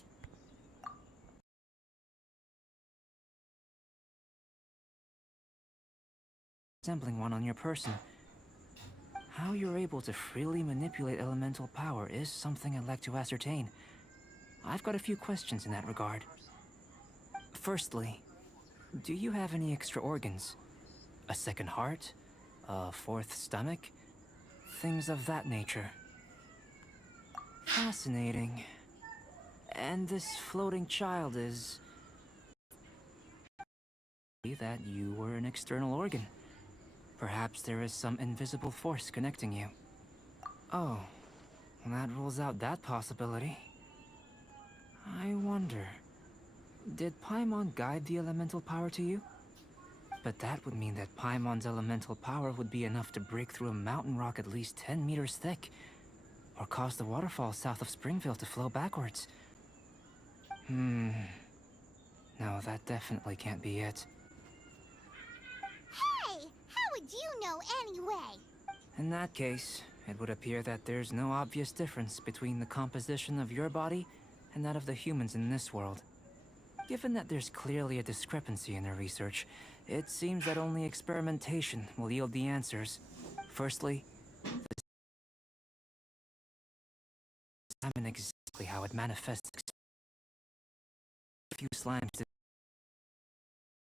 Resembling one on your person. How you're able to freely manipulate elemental power is something I'd like to ascertain. I've got a few questions in that regard. Firstly, do you have any extra organs? A second heart? A fourth stomach? Things of that nature. Fascinating. And this floating child is... that you were an external organ. Perhaps there is some invisible force connecting you. Oh, that rules out that possibility. I wonder... did Paimon guide the elemental power to you? But that would mean that Paimon's elemental power would be enough to break through a mountain rock at least 10 meters thick, or cause the waterfall south of Springville to flow backwards. No, that definitely can't be it. Hey! How would you know anyway? In that case, it would appear that there's no obvious difference between the composition of your body and that of the humans in this world. Given that there's clearly a discrepancy in their research, it seems that only experimentation will yield the answers. Firstly, examine exactly how it manifests. A few slimes to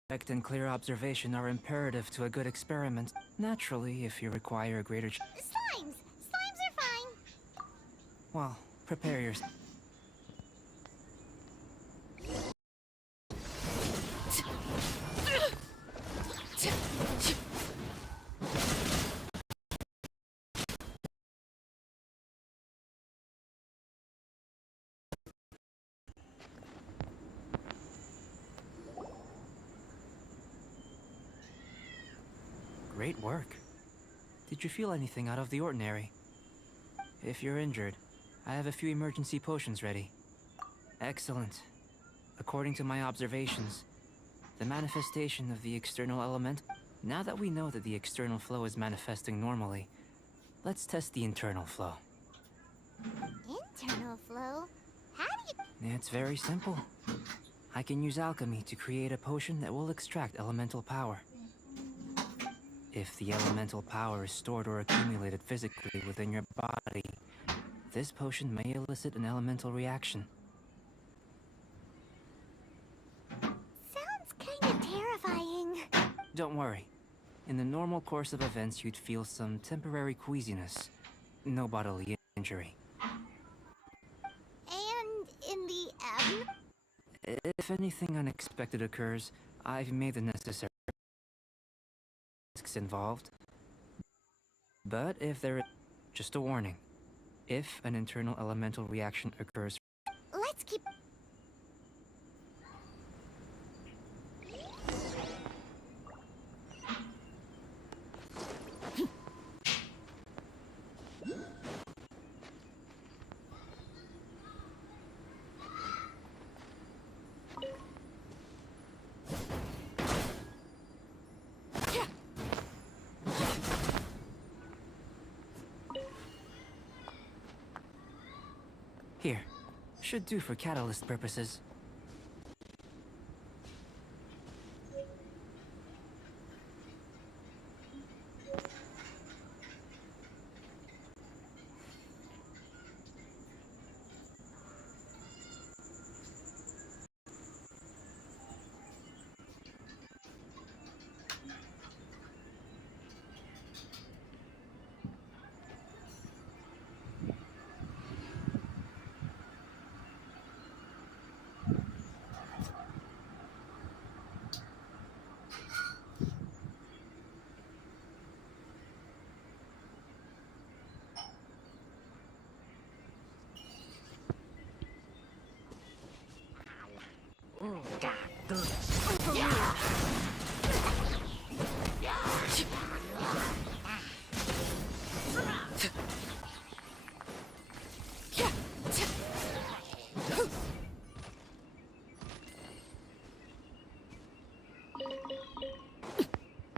direct and clear observation are imperative to a good experiment. Naturally, if you require a greater... Slimes! Slimes are fine! Well, prepare yourself. Great work. Did you feel anything out of the ordinary? If you're injured, I have a few emergency potions ready. Excellent. According to my observations, the manifestation of the external element... Now that we know that the external flow is manifesting normally, let's test the internal flow. Internal flow? How do you... It's very simple. I can use alchemy to create a potion that will extract elemental power. If the elemental power is stored or accumulated physically within your body, this potion may elicit an elemental reaction. Sounds kinda terrifying. Don't worry. In the normal course of events, you'd feel some temporary queasiness. No bodily injury. And in the If anything unexpected occurs, I've made the necessary risks involved. But if there is... Just a warning. If an internal elemental reaction occurs... Let's keep... Here. Should do for catalyst purposes.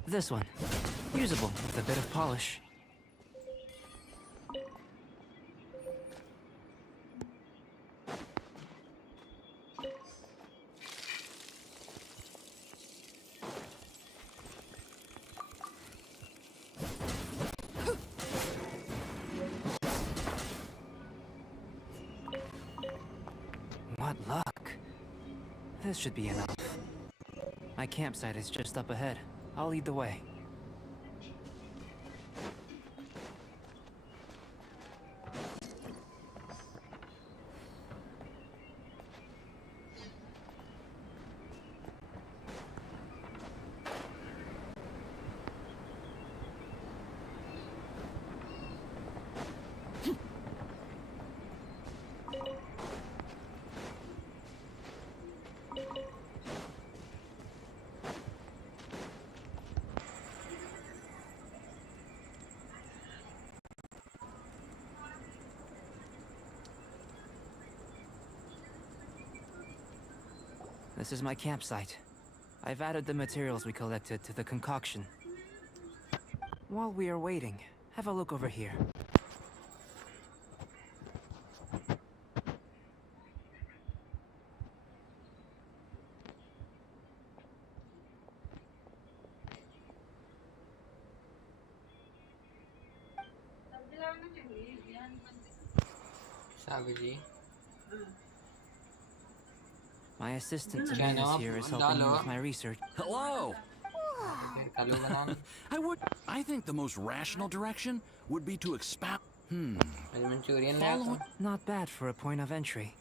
This one. Usable with a bit of polish. What luck. This should be enough. My campsite is just up ahead. I'll lead the way. This is my campsite. I've added the materials we collected to the concoction. While we are waiting, have a look over here. Savage. My assistant Tamina here is helping me with my research. Hello! I think the most rational direction would be to expound. Not bad for a point of entry.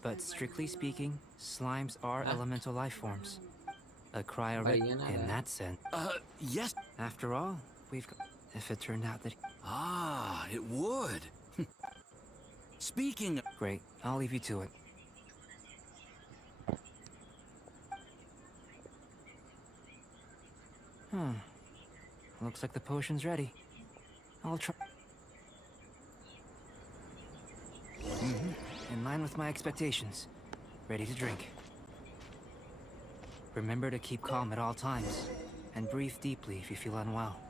But strictly speaking, slimes are elemental life forms. A cryo in that sense. Yes. After all, we've got... If it turned out that... Ah, it would. Speaking of... Great, I'll leave you to it. Looks like the potion's ready. I'll try. In line with my expectations. Ready to drink. Remember to keep calm at all times, and breathe deeply if you feel unwell.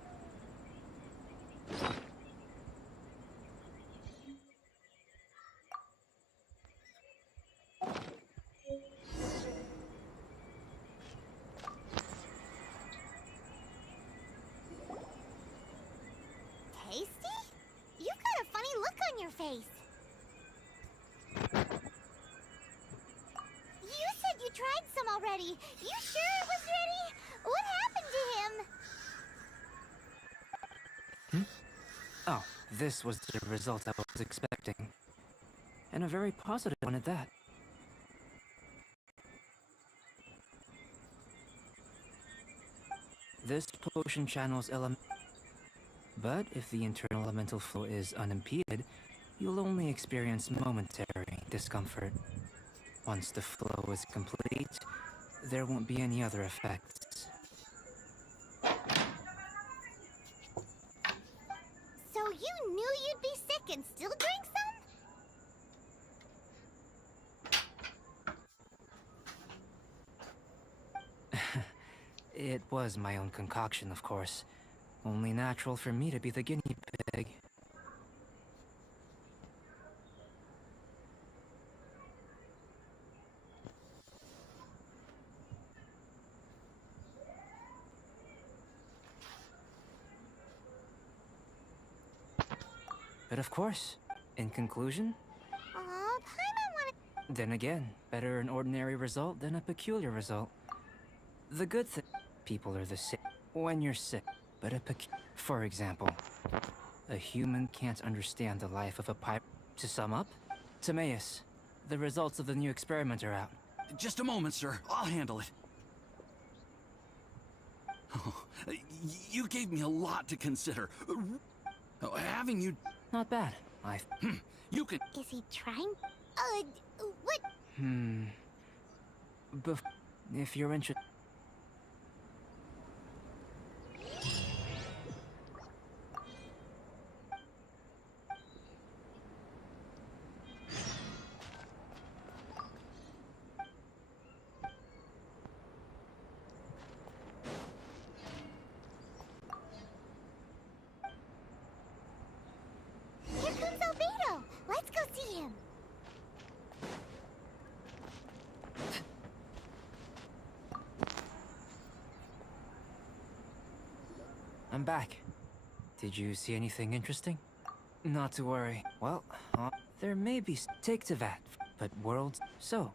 Tasty? You've got a funny look on your face. You said you tried some already. You sure it was ready? What happened to him? Oh, this was the result I was expecting. And a very positive one at that. This potion channels element. But if the internal elemental flow is unimpeded, you'll only experience momentary discomfort. Once the flow is complete, there won't be any other effects. So you knew you'd be sick and still drank some? It was my own concoction, of course. Only natural for me to be the guinea pig. But of course, in conclusion, Paimon wanted... then again, better an ordinary result than a peculiar result. The good thing, people are the same when you're sick, but for example, a human can't understand the life of a pipe. To sum up, Timaeus, the results of the new experiment are out. Just a moment, sir. I'll handle it. Oh, you gave me a lot to consider. Having you... Not bad. You can... Is he trying? What? If you're interested... Here comes Albedo. Let's go see him. I'm back. Did you see anything interesting? Not to worry. Well, there may be... Take to that, but worlds... So,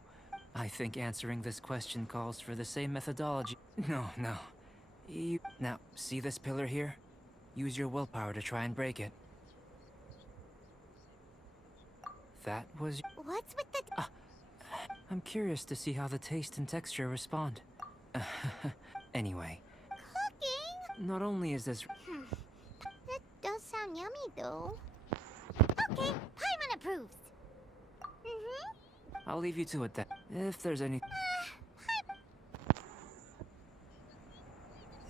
I think answering this question calls for the same methodology. No. Now, see this pillar here? Use your willpower to try and break it. That was... What's with the... I'm curious to see how the taste and texture respond. Anyway. Cooking? Not only is this... That does sound yummy, though. Okay, Paimon approves. I'll leave you to it then. If there's any...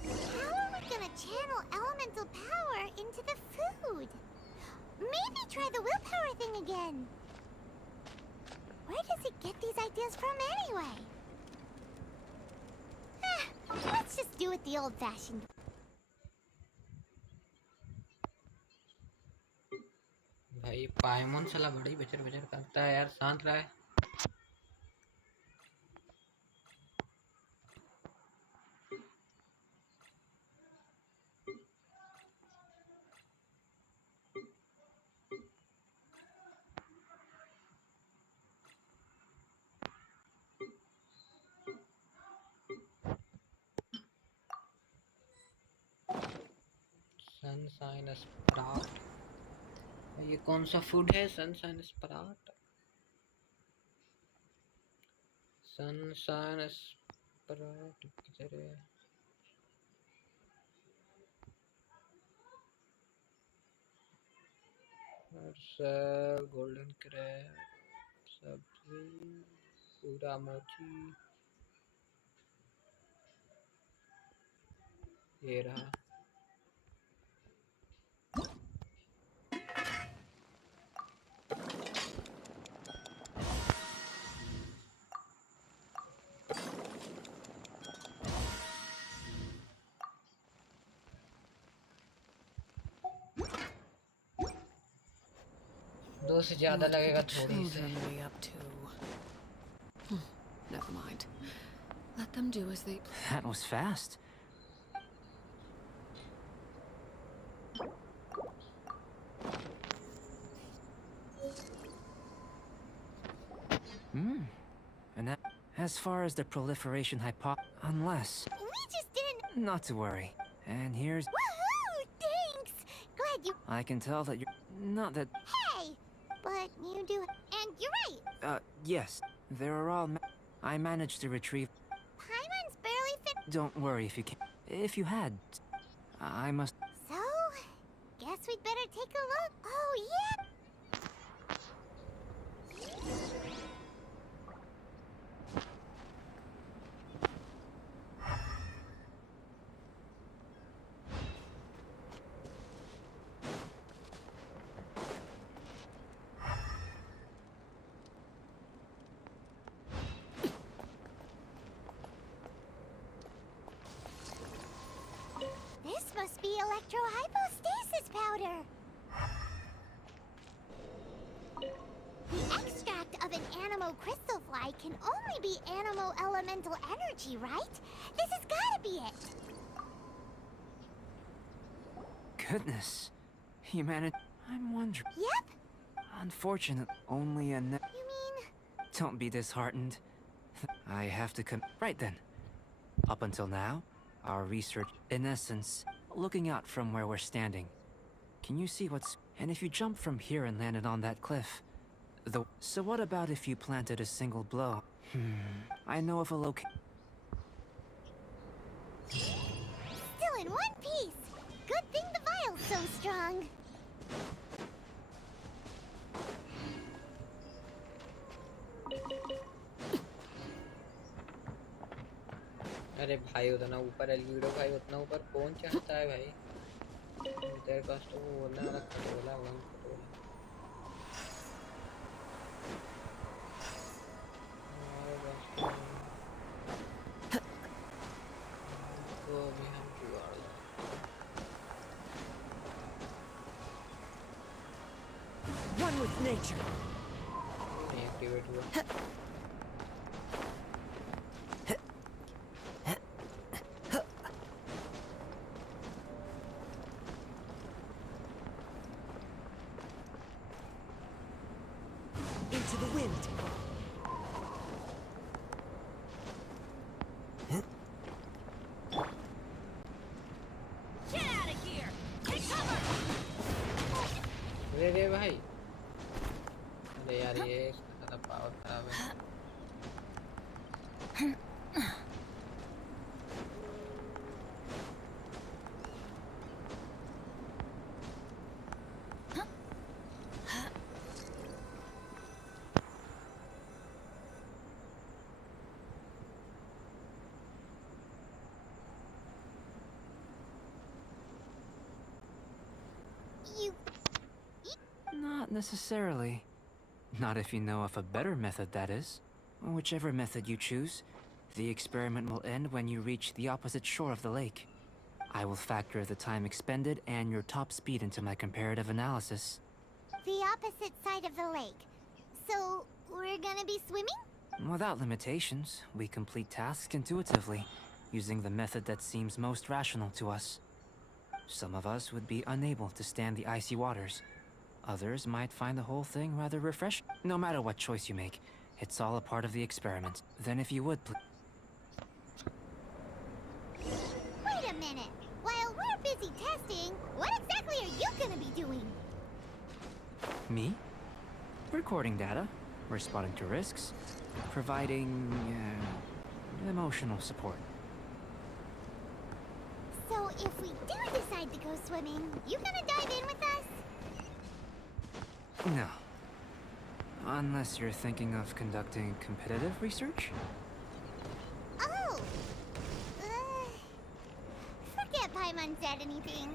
How are we gonna channel elemental power into the food? Maybe try the willpower thing again. Where does he get these ideas from anyway? Let's just do it the old-fashioned. भाई पाइमोन साला बड़ी बचर बचर करता है यार, शांत रहे। Sunshine sprout, ये कौन सा फूड है? सनशाइन स्प्राउट, सनशाइन स्प्राउट किधर है? सर गोल्डन क्रैब, सब्जी, पूरा मोची, ये रहा। 2 से ज्यादा What could लगेगा the थोड़ी से। children be up to? Never mind. Let them do as they. That was fast. And that, as far as the proliferation unless... We just didn't. Not to worry. And here's... Woohoo! Thanks! Glad you. I can tell that you're... Not that... Hey! But you do. And you're right! Yes. There are all... I managed to retrieve... Paimon's barely fit. Don't worry if you can. If you had... I must... So, guess we'd better take a look. Oh, yeah! This must be electrohypostasis powder. The extract of an animo crystal fly can only be animo elemental energy, right? This has gotta be it. Goodness. You managed... I'm wondering... Yep. Unfortunate, only a... You mean? Don't be disheartened. I have to Right then. Up until now, our research, in essence, looking out from where we're standing. Can you see what's... And if you jump from here and landed on that cliff... So what about if you planted a single blow? I know of a location... Still in one piece. Good thing the vial's so strong. अरे भाई उतना ऊपर एलवीडो भाई उतना ऊपर कौन चढ़ता है भाई तेरे पास तो वो ना वाला खटोला वन खटोला तो अभी हम जुगाड़ One with nature. नहीं एक्टिवेट हुआ Into the wind. Get out of here! Take cover! रे भाई अरे यार ये इसका पावर खराब है You. Not necessarily. Not if you know of a better method, that is. Whichever method you choose, the experiment will end when you reach the opposite shore of the lake. I will factor the time expended and your top speed into my comparative analysis. The opposite side of the lake. So, we're gonna be swimming? Without limitations, we complete tasks intuitively, using the method that seems most rational to us. Some of us would be unable to stand the icy waters. Others might find the whole thing rather refreshing. No matter what choice you make, it's all a part of the experiment. Then if you would Wait a minute. While we're busy testing, what exactly are you gonna be doing? Me? Recording data, responding to risks, providing emotional support. So if we do decide to go swimming, you gonna dive in with us? No. Unless you're thinking of conducting competitive research? Oh! Forget Paimon said anything.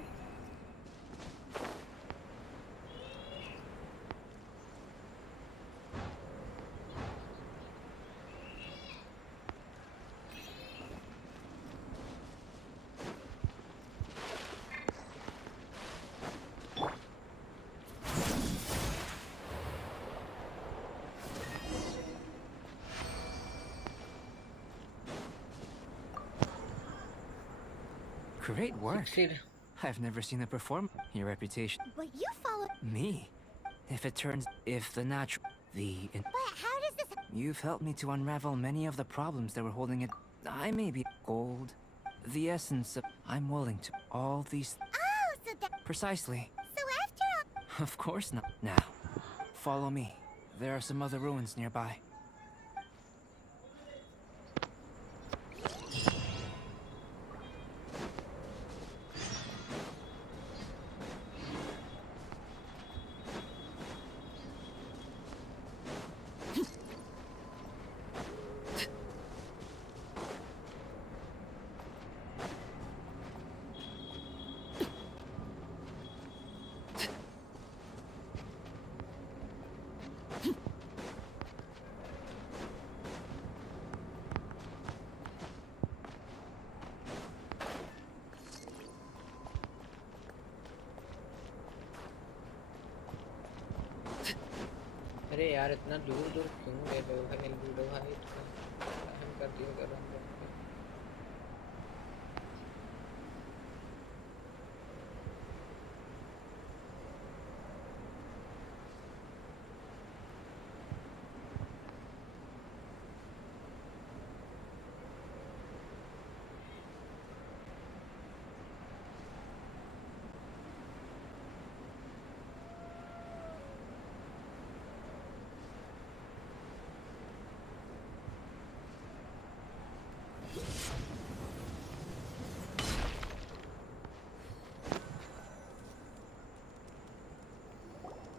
Great work. Succeed. I've never seen a perform. Your reputation. But you followed. Me? If the natural. But how does this? You've helped me to unravel many of the problems that were holding it. I may be gold. The essence of. I'm willing to. All these. Oh, so that. Precisely. So after all. Of course not. Now, follow me. There are some other ruins nearby. अरे यार इतना दूर दूर क्यों ले लो भाई ludo भाई हम कर दिया कर रहा हूँ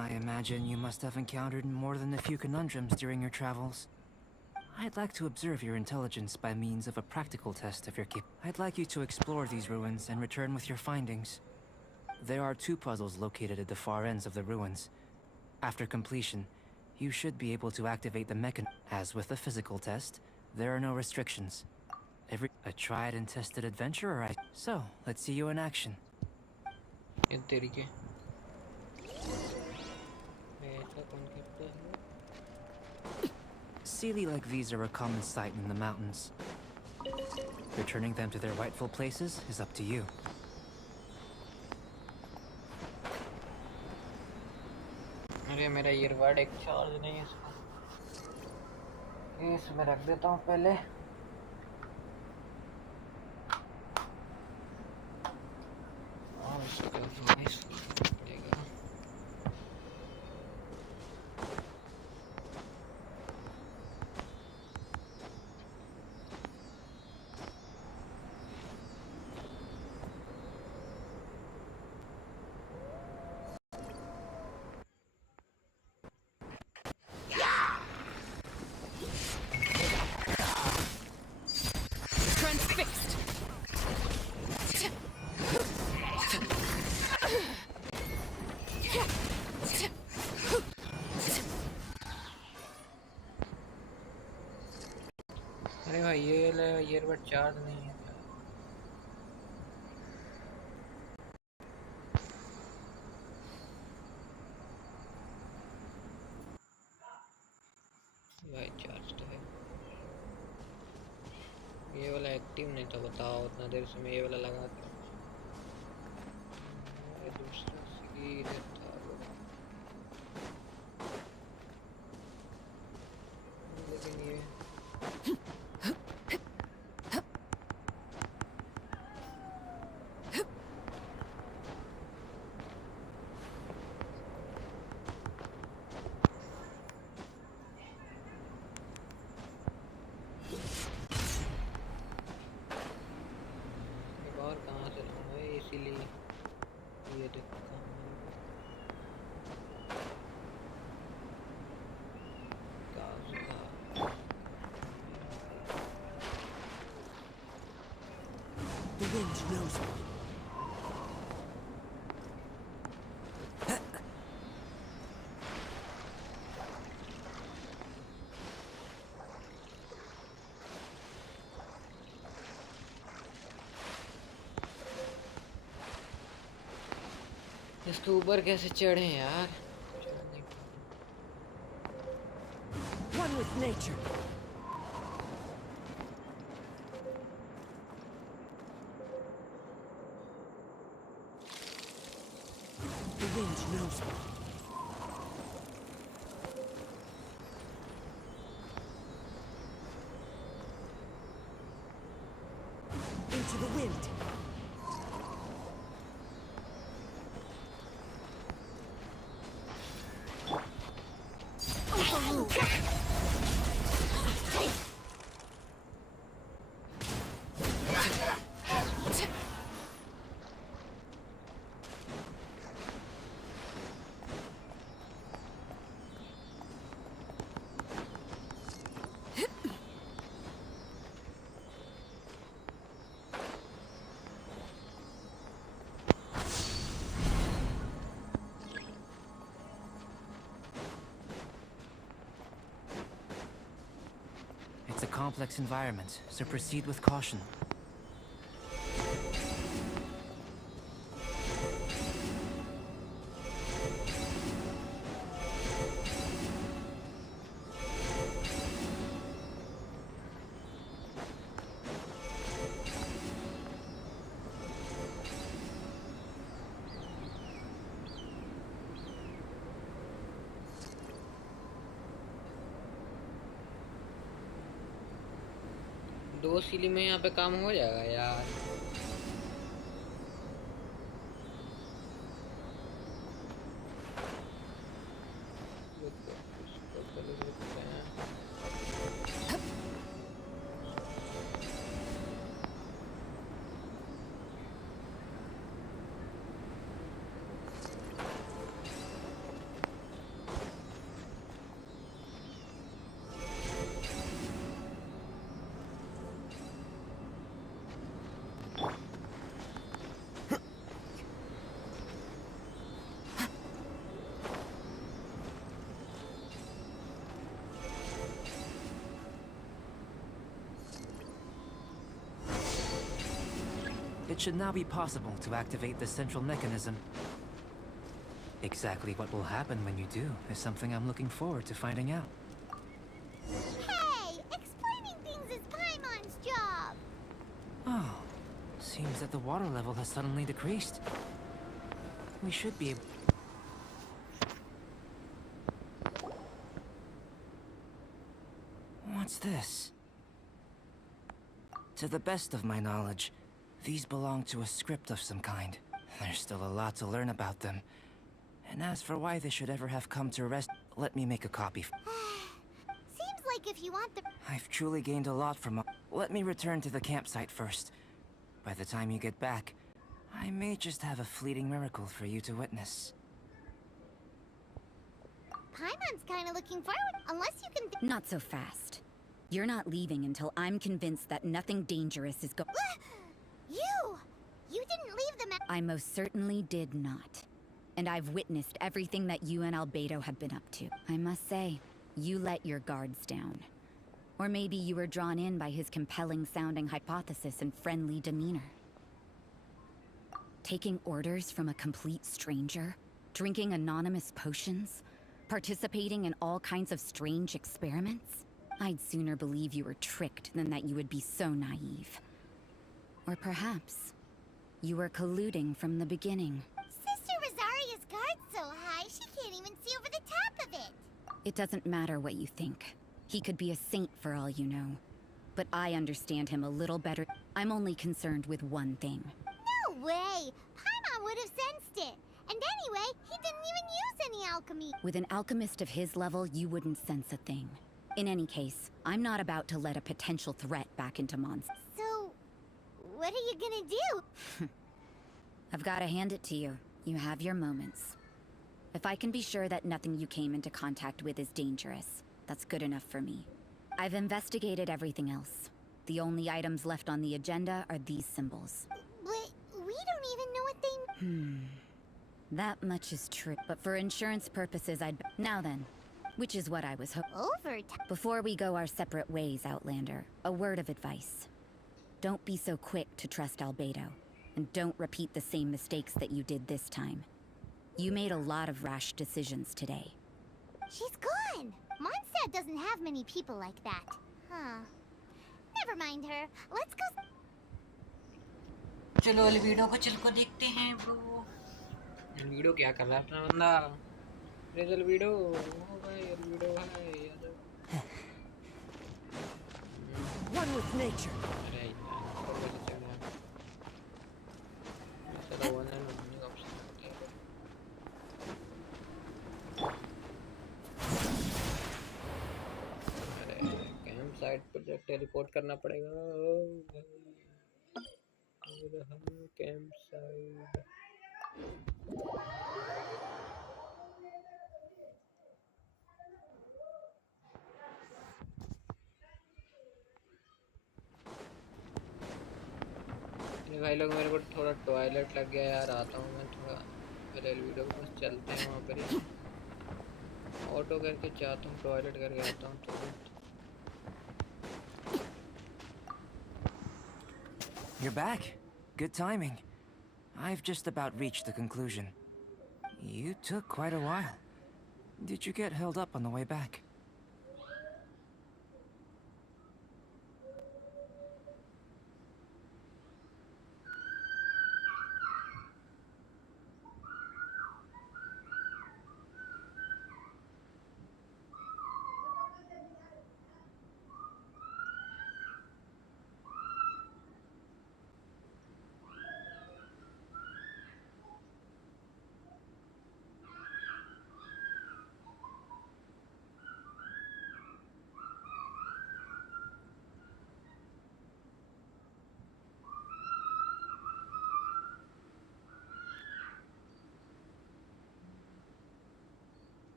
I imagine you must have encountered more than a few conundrums during your travels. I'd like to observe your intelligence by means of a practical test of your I'd like you to explore these ruins and return with your findings. There are 2 puzzles located at the far ends of the ruins. After completion, you should be able to activate the mechanism. As with the physical test, there are no restrictions. A tried and tested adventurer, So, let's see you in action. ये तेरी के ऐसा कौन करता है Sealy like these are a common sight in the mountains. Returning them to their rightful places is up to you. अरे मेरा earbud एक चार्ज नहीं है इसमें रख देता हूँ पहले और इसको डिवाइस पड़ेगा Transfixed! अरे भाई ये ले ईयरबड चार्ज नहीं है भाई चार्ज तो है ये वाला एक्टिव नहीं था बताओ उतना देर से मैं ये वाला लगा था दूसरा सीधे था लेकिन ये और कहाँ से लाऊंगा इसीलिए ये देखता हूँ कहाँ से कहाँ The wind knows me. इसके ऊपर कैसे चढ़े यार One with nature. wind knows me. Into the wind. It's a complex environment, so proceed with caution. दो सीली में यहाँ पे काम हो जाएगा यार। It should now be possible to activate the central mechanism. Exactly what will happen when you do is something I'm looking forward to finding out. Hey! Explaining things is Paimon's job! Oh, seems that the water level has suddenly decreased. We should be able... What's this? To the best of my knowledge, these belong to a script of some kind. There's still a lot to learn about them. And as for why they should ever have come to rest, let me make a copy. Seems like if you want the... I've truly gained a lot from... Let me return to the campsite first. By the time you get back, I may just have a fleeting miracle for you to witness. Paimon's kinda looking forward, unless you can... Not so fast. You're not leaving until I'm convinced that nothing dangerous is going... You didn't leave them at... I most certainly did not. And I've witnessed everything that you and 𝙎𝙆 have been up to. I must say, you let your guards down. Or maybe you were drawn in by his compelling-sounding hypothesis and friendly demeanor. Taking orders from a complete stranger? Drinking anonymous potions? Participating in all kinds of strange experiments? I'd sooner believe you were tricked than that you would be so naive. Or perhaps... you were colluding from the beginning. Sister Rosaria's guard's so high, she can't even see over the top of it. It doesn't matter what you think. He could be a saint for all you know. But I understand him a little better. I'm only concerned with one thing. No way! Paimon would have sensed it. And anyway, he didn't even use any alchemy. With an alchemist of his level, you wouldn't sense a thing. In any case, I'm not about to let a potential threat back into Mons. So, what are you gonna do? I've got to hand it to you. You have your moments. If I can be sure that nothing you came into contact with is dangerous, that's good enough for me. I've investigated everything else. The only items left on the agenda are these symbols. But we don't even know what they... That much is true. But for insurance purposes, Now then, which is what I was hoping. Before we go our separate ways, Outlander, a word of advice. Don't be so quick to trust 𝙎𝙆. And don't repeat the same mistakes that you did this time. You made a lot of rash decisions today. She's gone! Mondstadt doesn't have many people like that. Huh. Never mind her. Let's go... चलो वाली video को चल को देखते हैं bro. Video क्या कर रहा है अपना बंदा? रिजल वीडियो भाई, वीडियो भाई यार। One with nature. अरे यार ऊपर कैसे चढ़ गया? चलो वन एंड ओनली ऑप्शन होता है। अरे कैंप साइट पर टेलीपोर्ट करना पड़ेगा। कैंप साइट भाई लोग, मेरे को थोड़ा टॉयलेट लग गया यार, आता हूँ मैं थोड़ा पहले वीडियो के पास चलते हैं, वहाँ पर ही ऑटो करके चाहता हूँ, टॉयलेट करके आता हूँ थोड़ा। You're back. Good timing. I've just about reached the conclusion. You took quite a while. Did you get held up on the way back?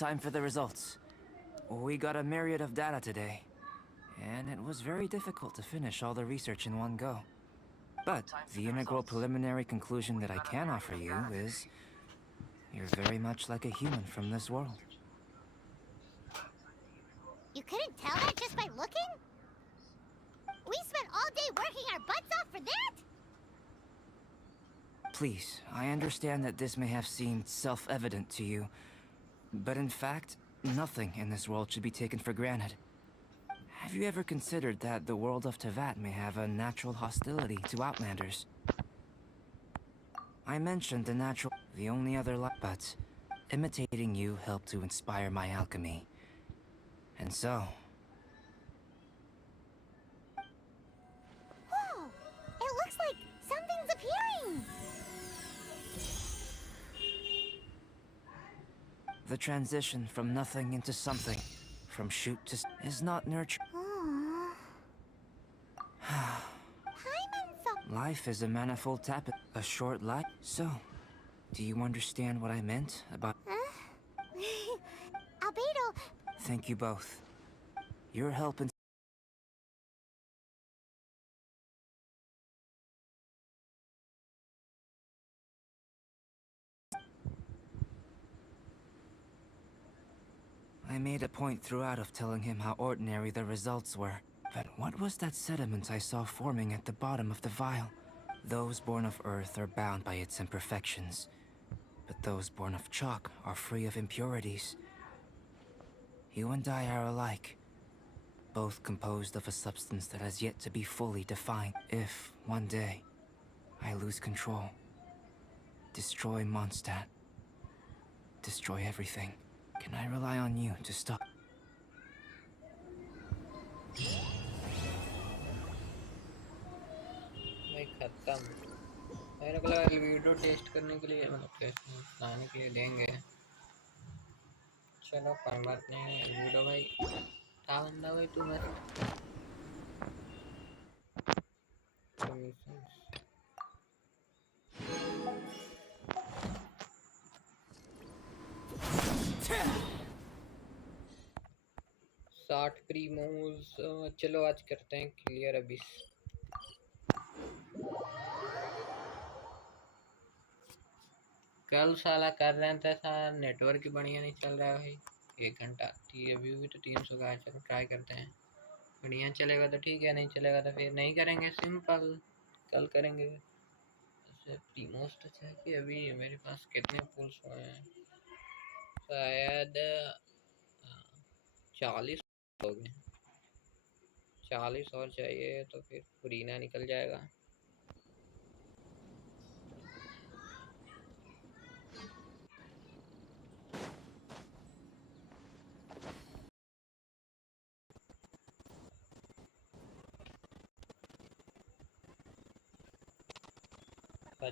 Time for the results. We got a myriad of data today, and it was very difficult to finish all the research in one go. But the integral preliminary conclusion that I can offer you is you're very much like a human from this world. You couldn't tell that just by looking? We spent all day working our butts off for that? Please, I understand that this may have seemed self-evident to you, but in fact, nothing in this world should be taken for granted. Have you ever considered that the world of Teyvat may have a natural hostility to Outlanders? I mentioned the only other but imitating you helped to inspire my alchemy. And so... Whoa! It looks like something's appearing! The transition from nothing into something, from shoot to is not nurture. Life is a manifold tapestry, a short life. So, do you understand what I meant about... Albedo... Thank you both. Your help in... I made a point throughout of telling him how ordinary the results were. But what was that sediment I saw forming at the bottom of the vial? Those born of Earth are bound by its imperfections. But those born of chalk are free of impurities. You and I are alike. Both composed of a substance that has yet to be fully defined. If, one day, I lose control, destroy Mondstadt, destroy everything, can I rely on you to stop? भाई खत्म। मेरे को लगा video test करने के लिए, मतलब test लाने के लिए देंगे। चलो कोई बात नहीं। वीडियो भाई था बंदा भाई, तू मस्त मिशंस 60 प्रीमोज। चलो आज करते हैं क्लियर अभी। कल साला कर रहे थे साला, नेटवर्क ही बढ़िया नहीं चल रहा है भाई। 1 घंटा थी अभी भी तो 300 का है। चलो ट्राई करते हैं, बढ़िया चलेगा तो ठीक है, नहीं चलेगा तो फिर नहीं करेंगे, सिंपल। कल करेंगे। प्रीमोस्ट है कि अभी मेरे पास कितने पुल्स हुए हैं, शायद 40 हो गए। 40 और चाहिए तो फिर फुरीना निकल जाएगा।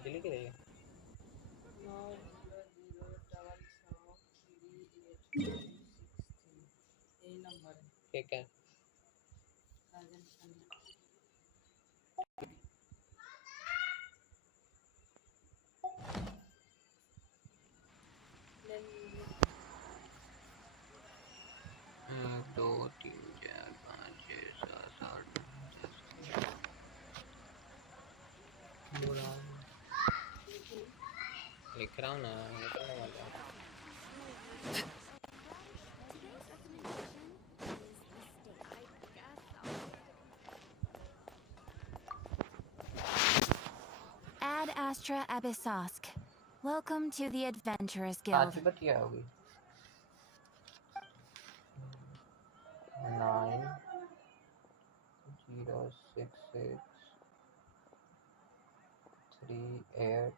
लिख रही है ठीक है। एक, दो, तीन, चार, पाँच, छः, सात, आठ, बुरा लिख रहा हूँ ना, निकलने वाला है। Ad Astra Abyssosk. Welcome to the Adventurers Guild. आज बतिया होगी 906638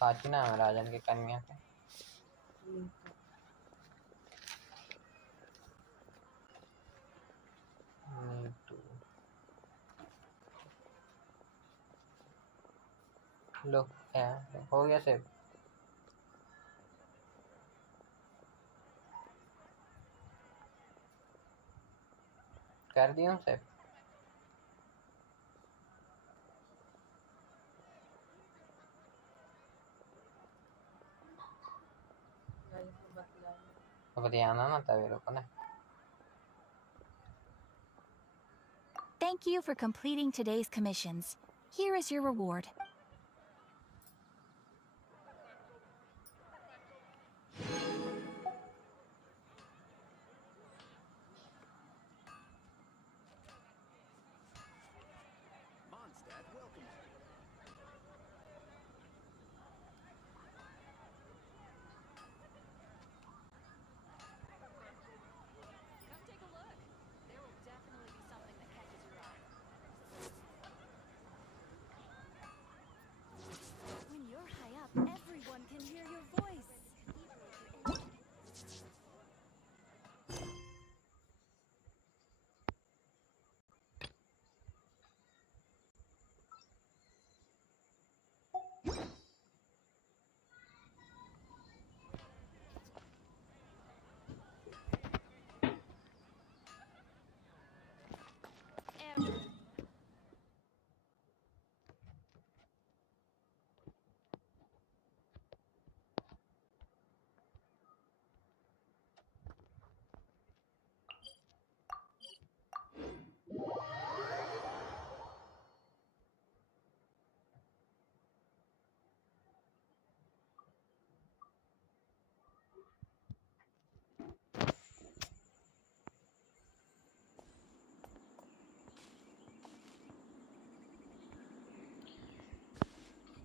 साची नाम है राजन के कन्या का। लो हो गया सेव। कर दिया हूँ सेव। बतियाना ना था मेरे को ना। Thank you for completing today's commissions. Here is your reward. Mondstadt welcomes you. Come take a look. There will definitely be something that catches your eye. When you're high up, everyone can hear your voice.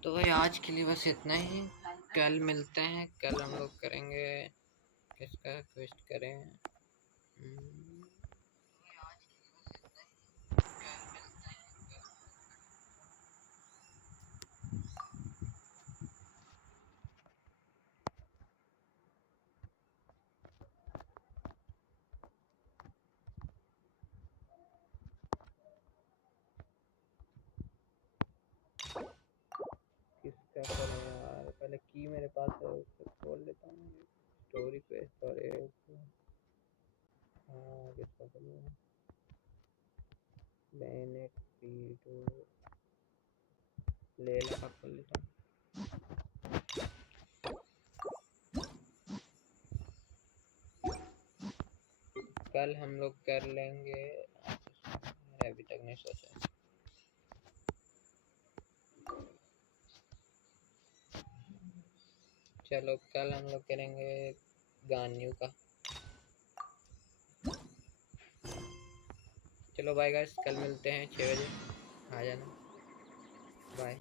तो भाई आज के लिए बस इतना ही। कल मिलते हैं। कल हम लोग करेंगे किसका क्वेस्ट करें। किसका करें यार, पहले की मेरे पास है उसको खोल लेता हूँ। स्टोरी क्वेस्ट और एक किसका करूँ, बेनेट ले ला खोल लेता हूँ। कल हम लोग कर लेंगे, अभी तक नहीं सोचा। चलो कल हम लोग करेंगे गान्यू का। चलो बाय गाइस, कल मिलते हैं 6 बजे, आ जाना, बाय।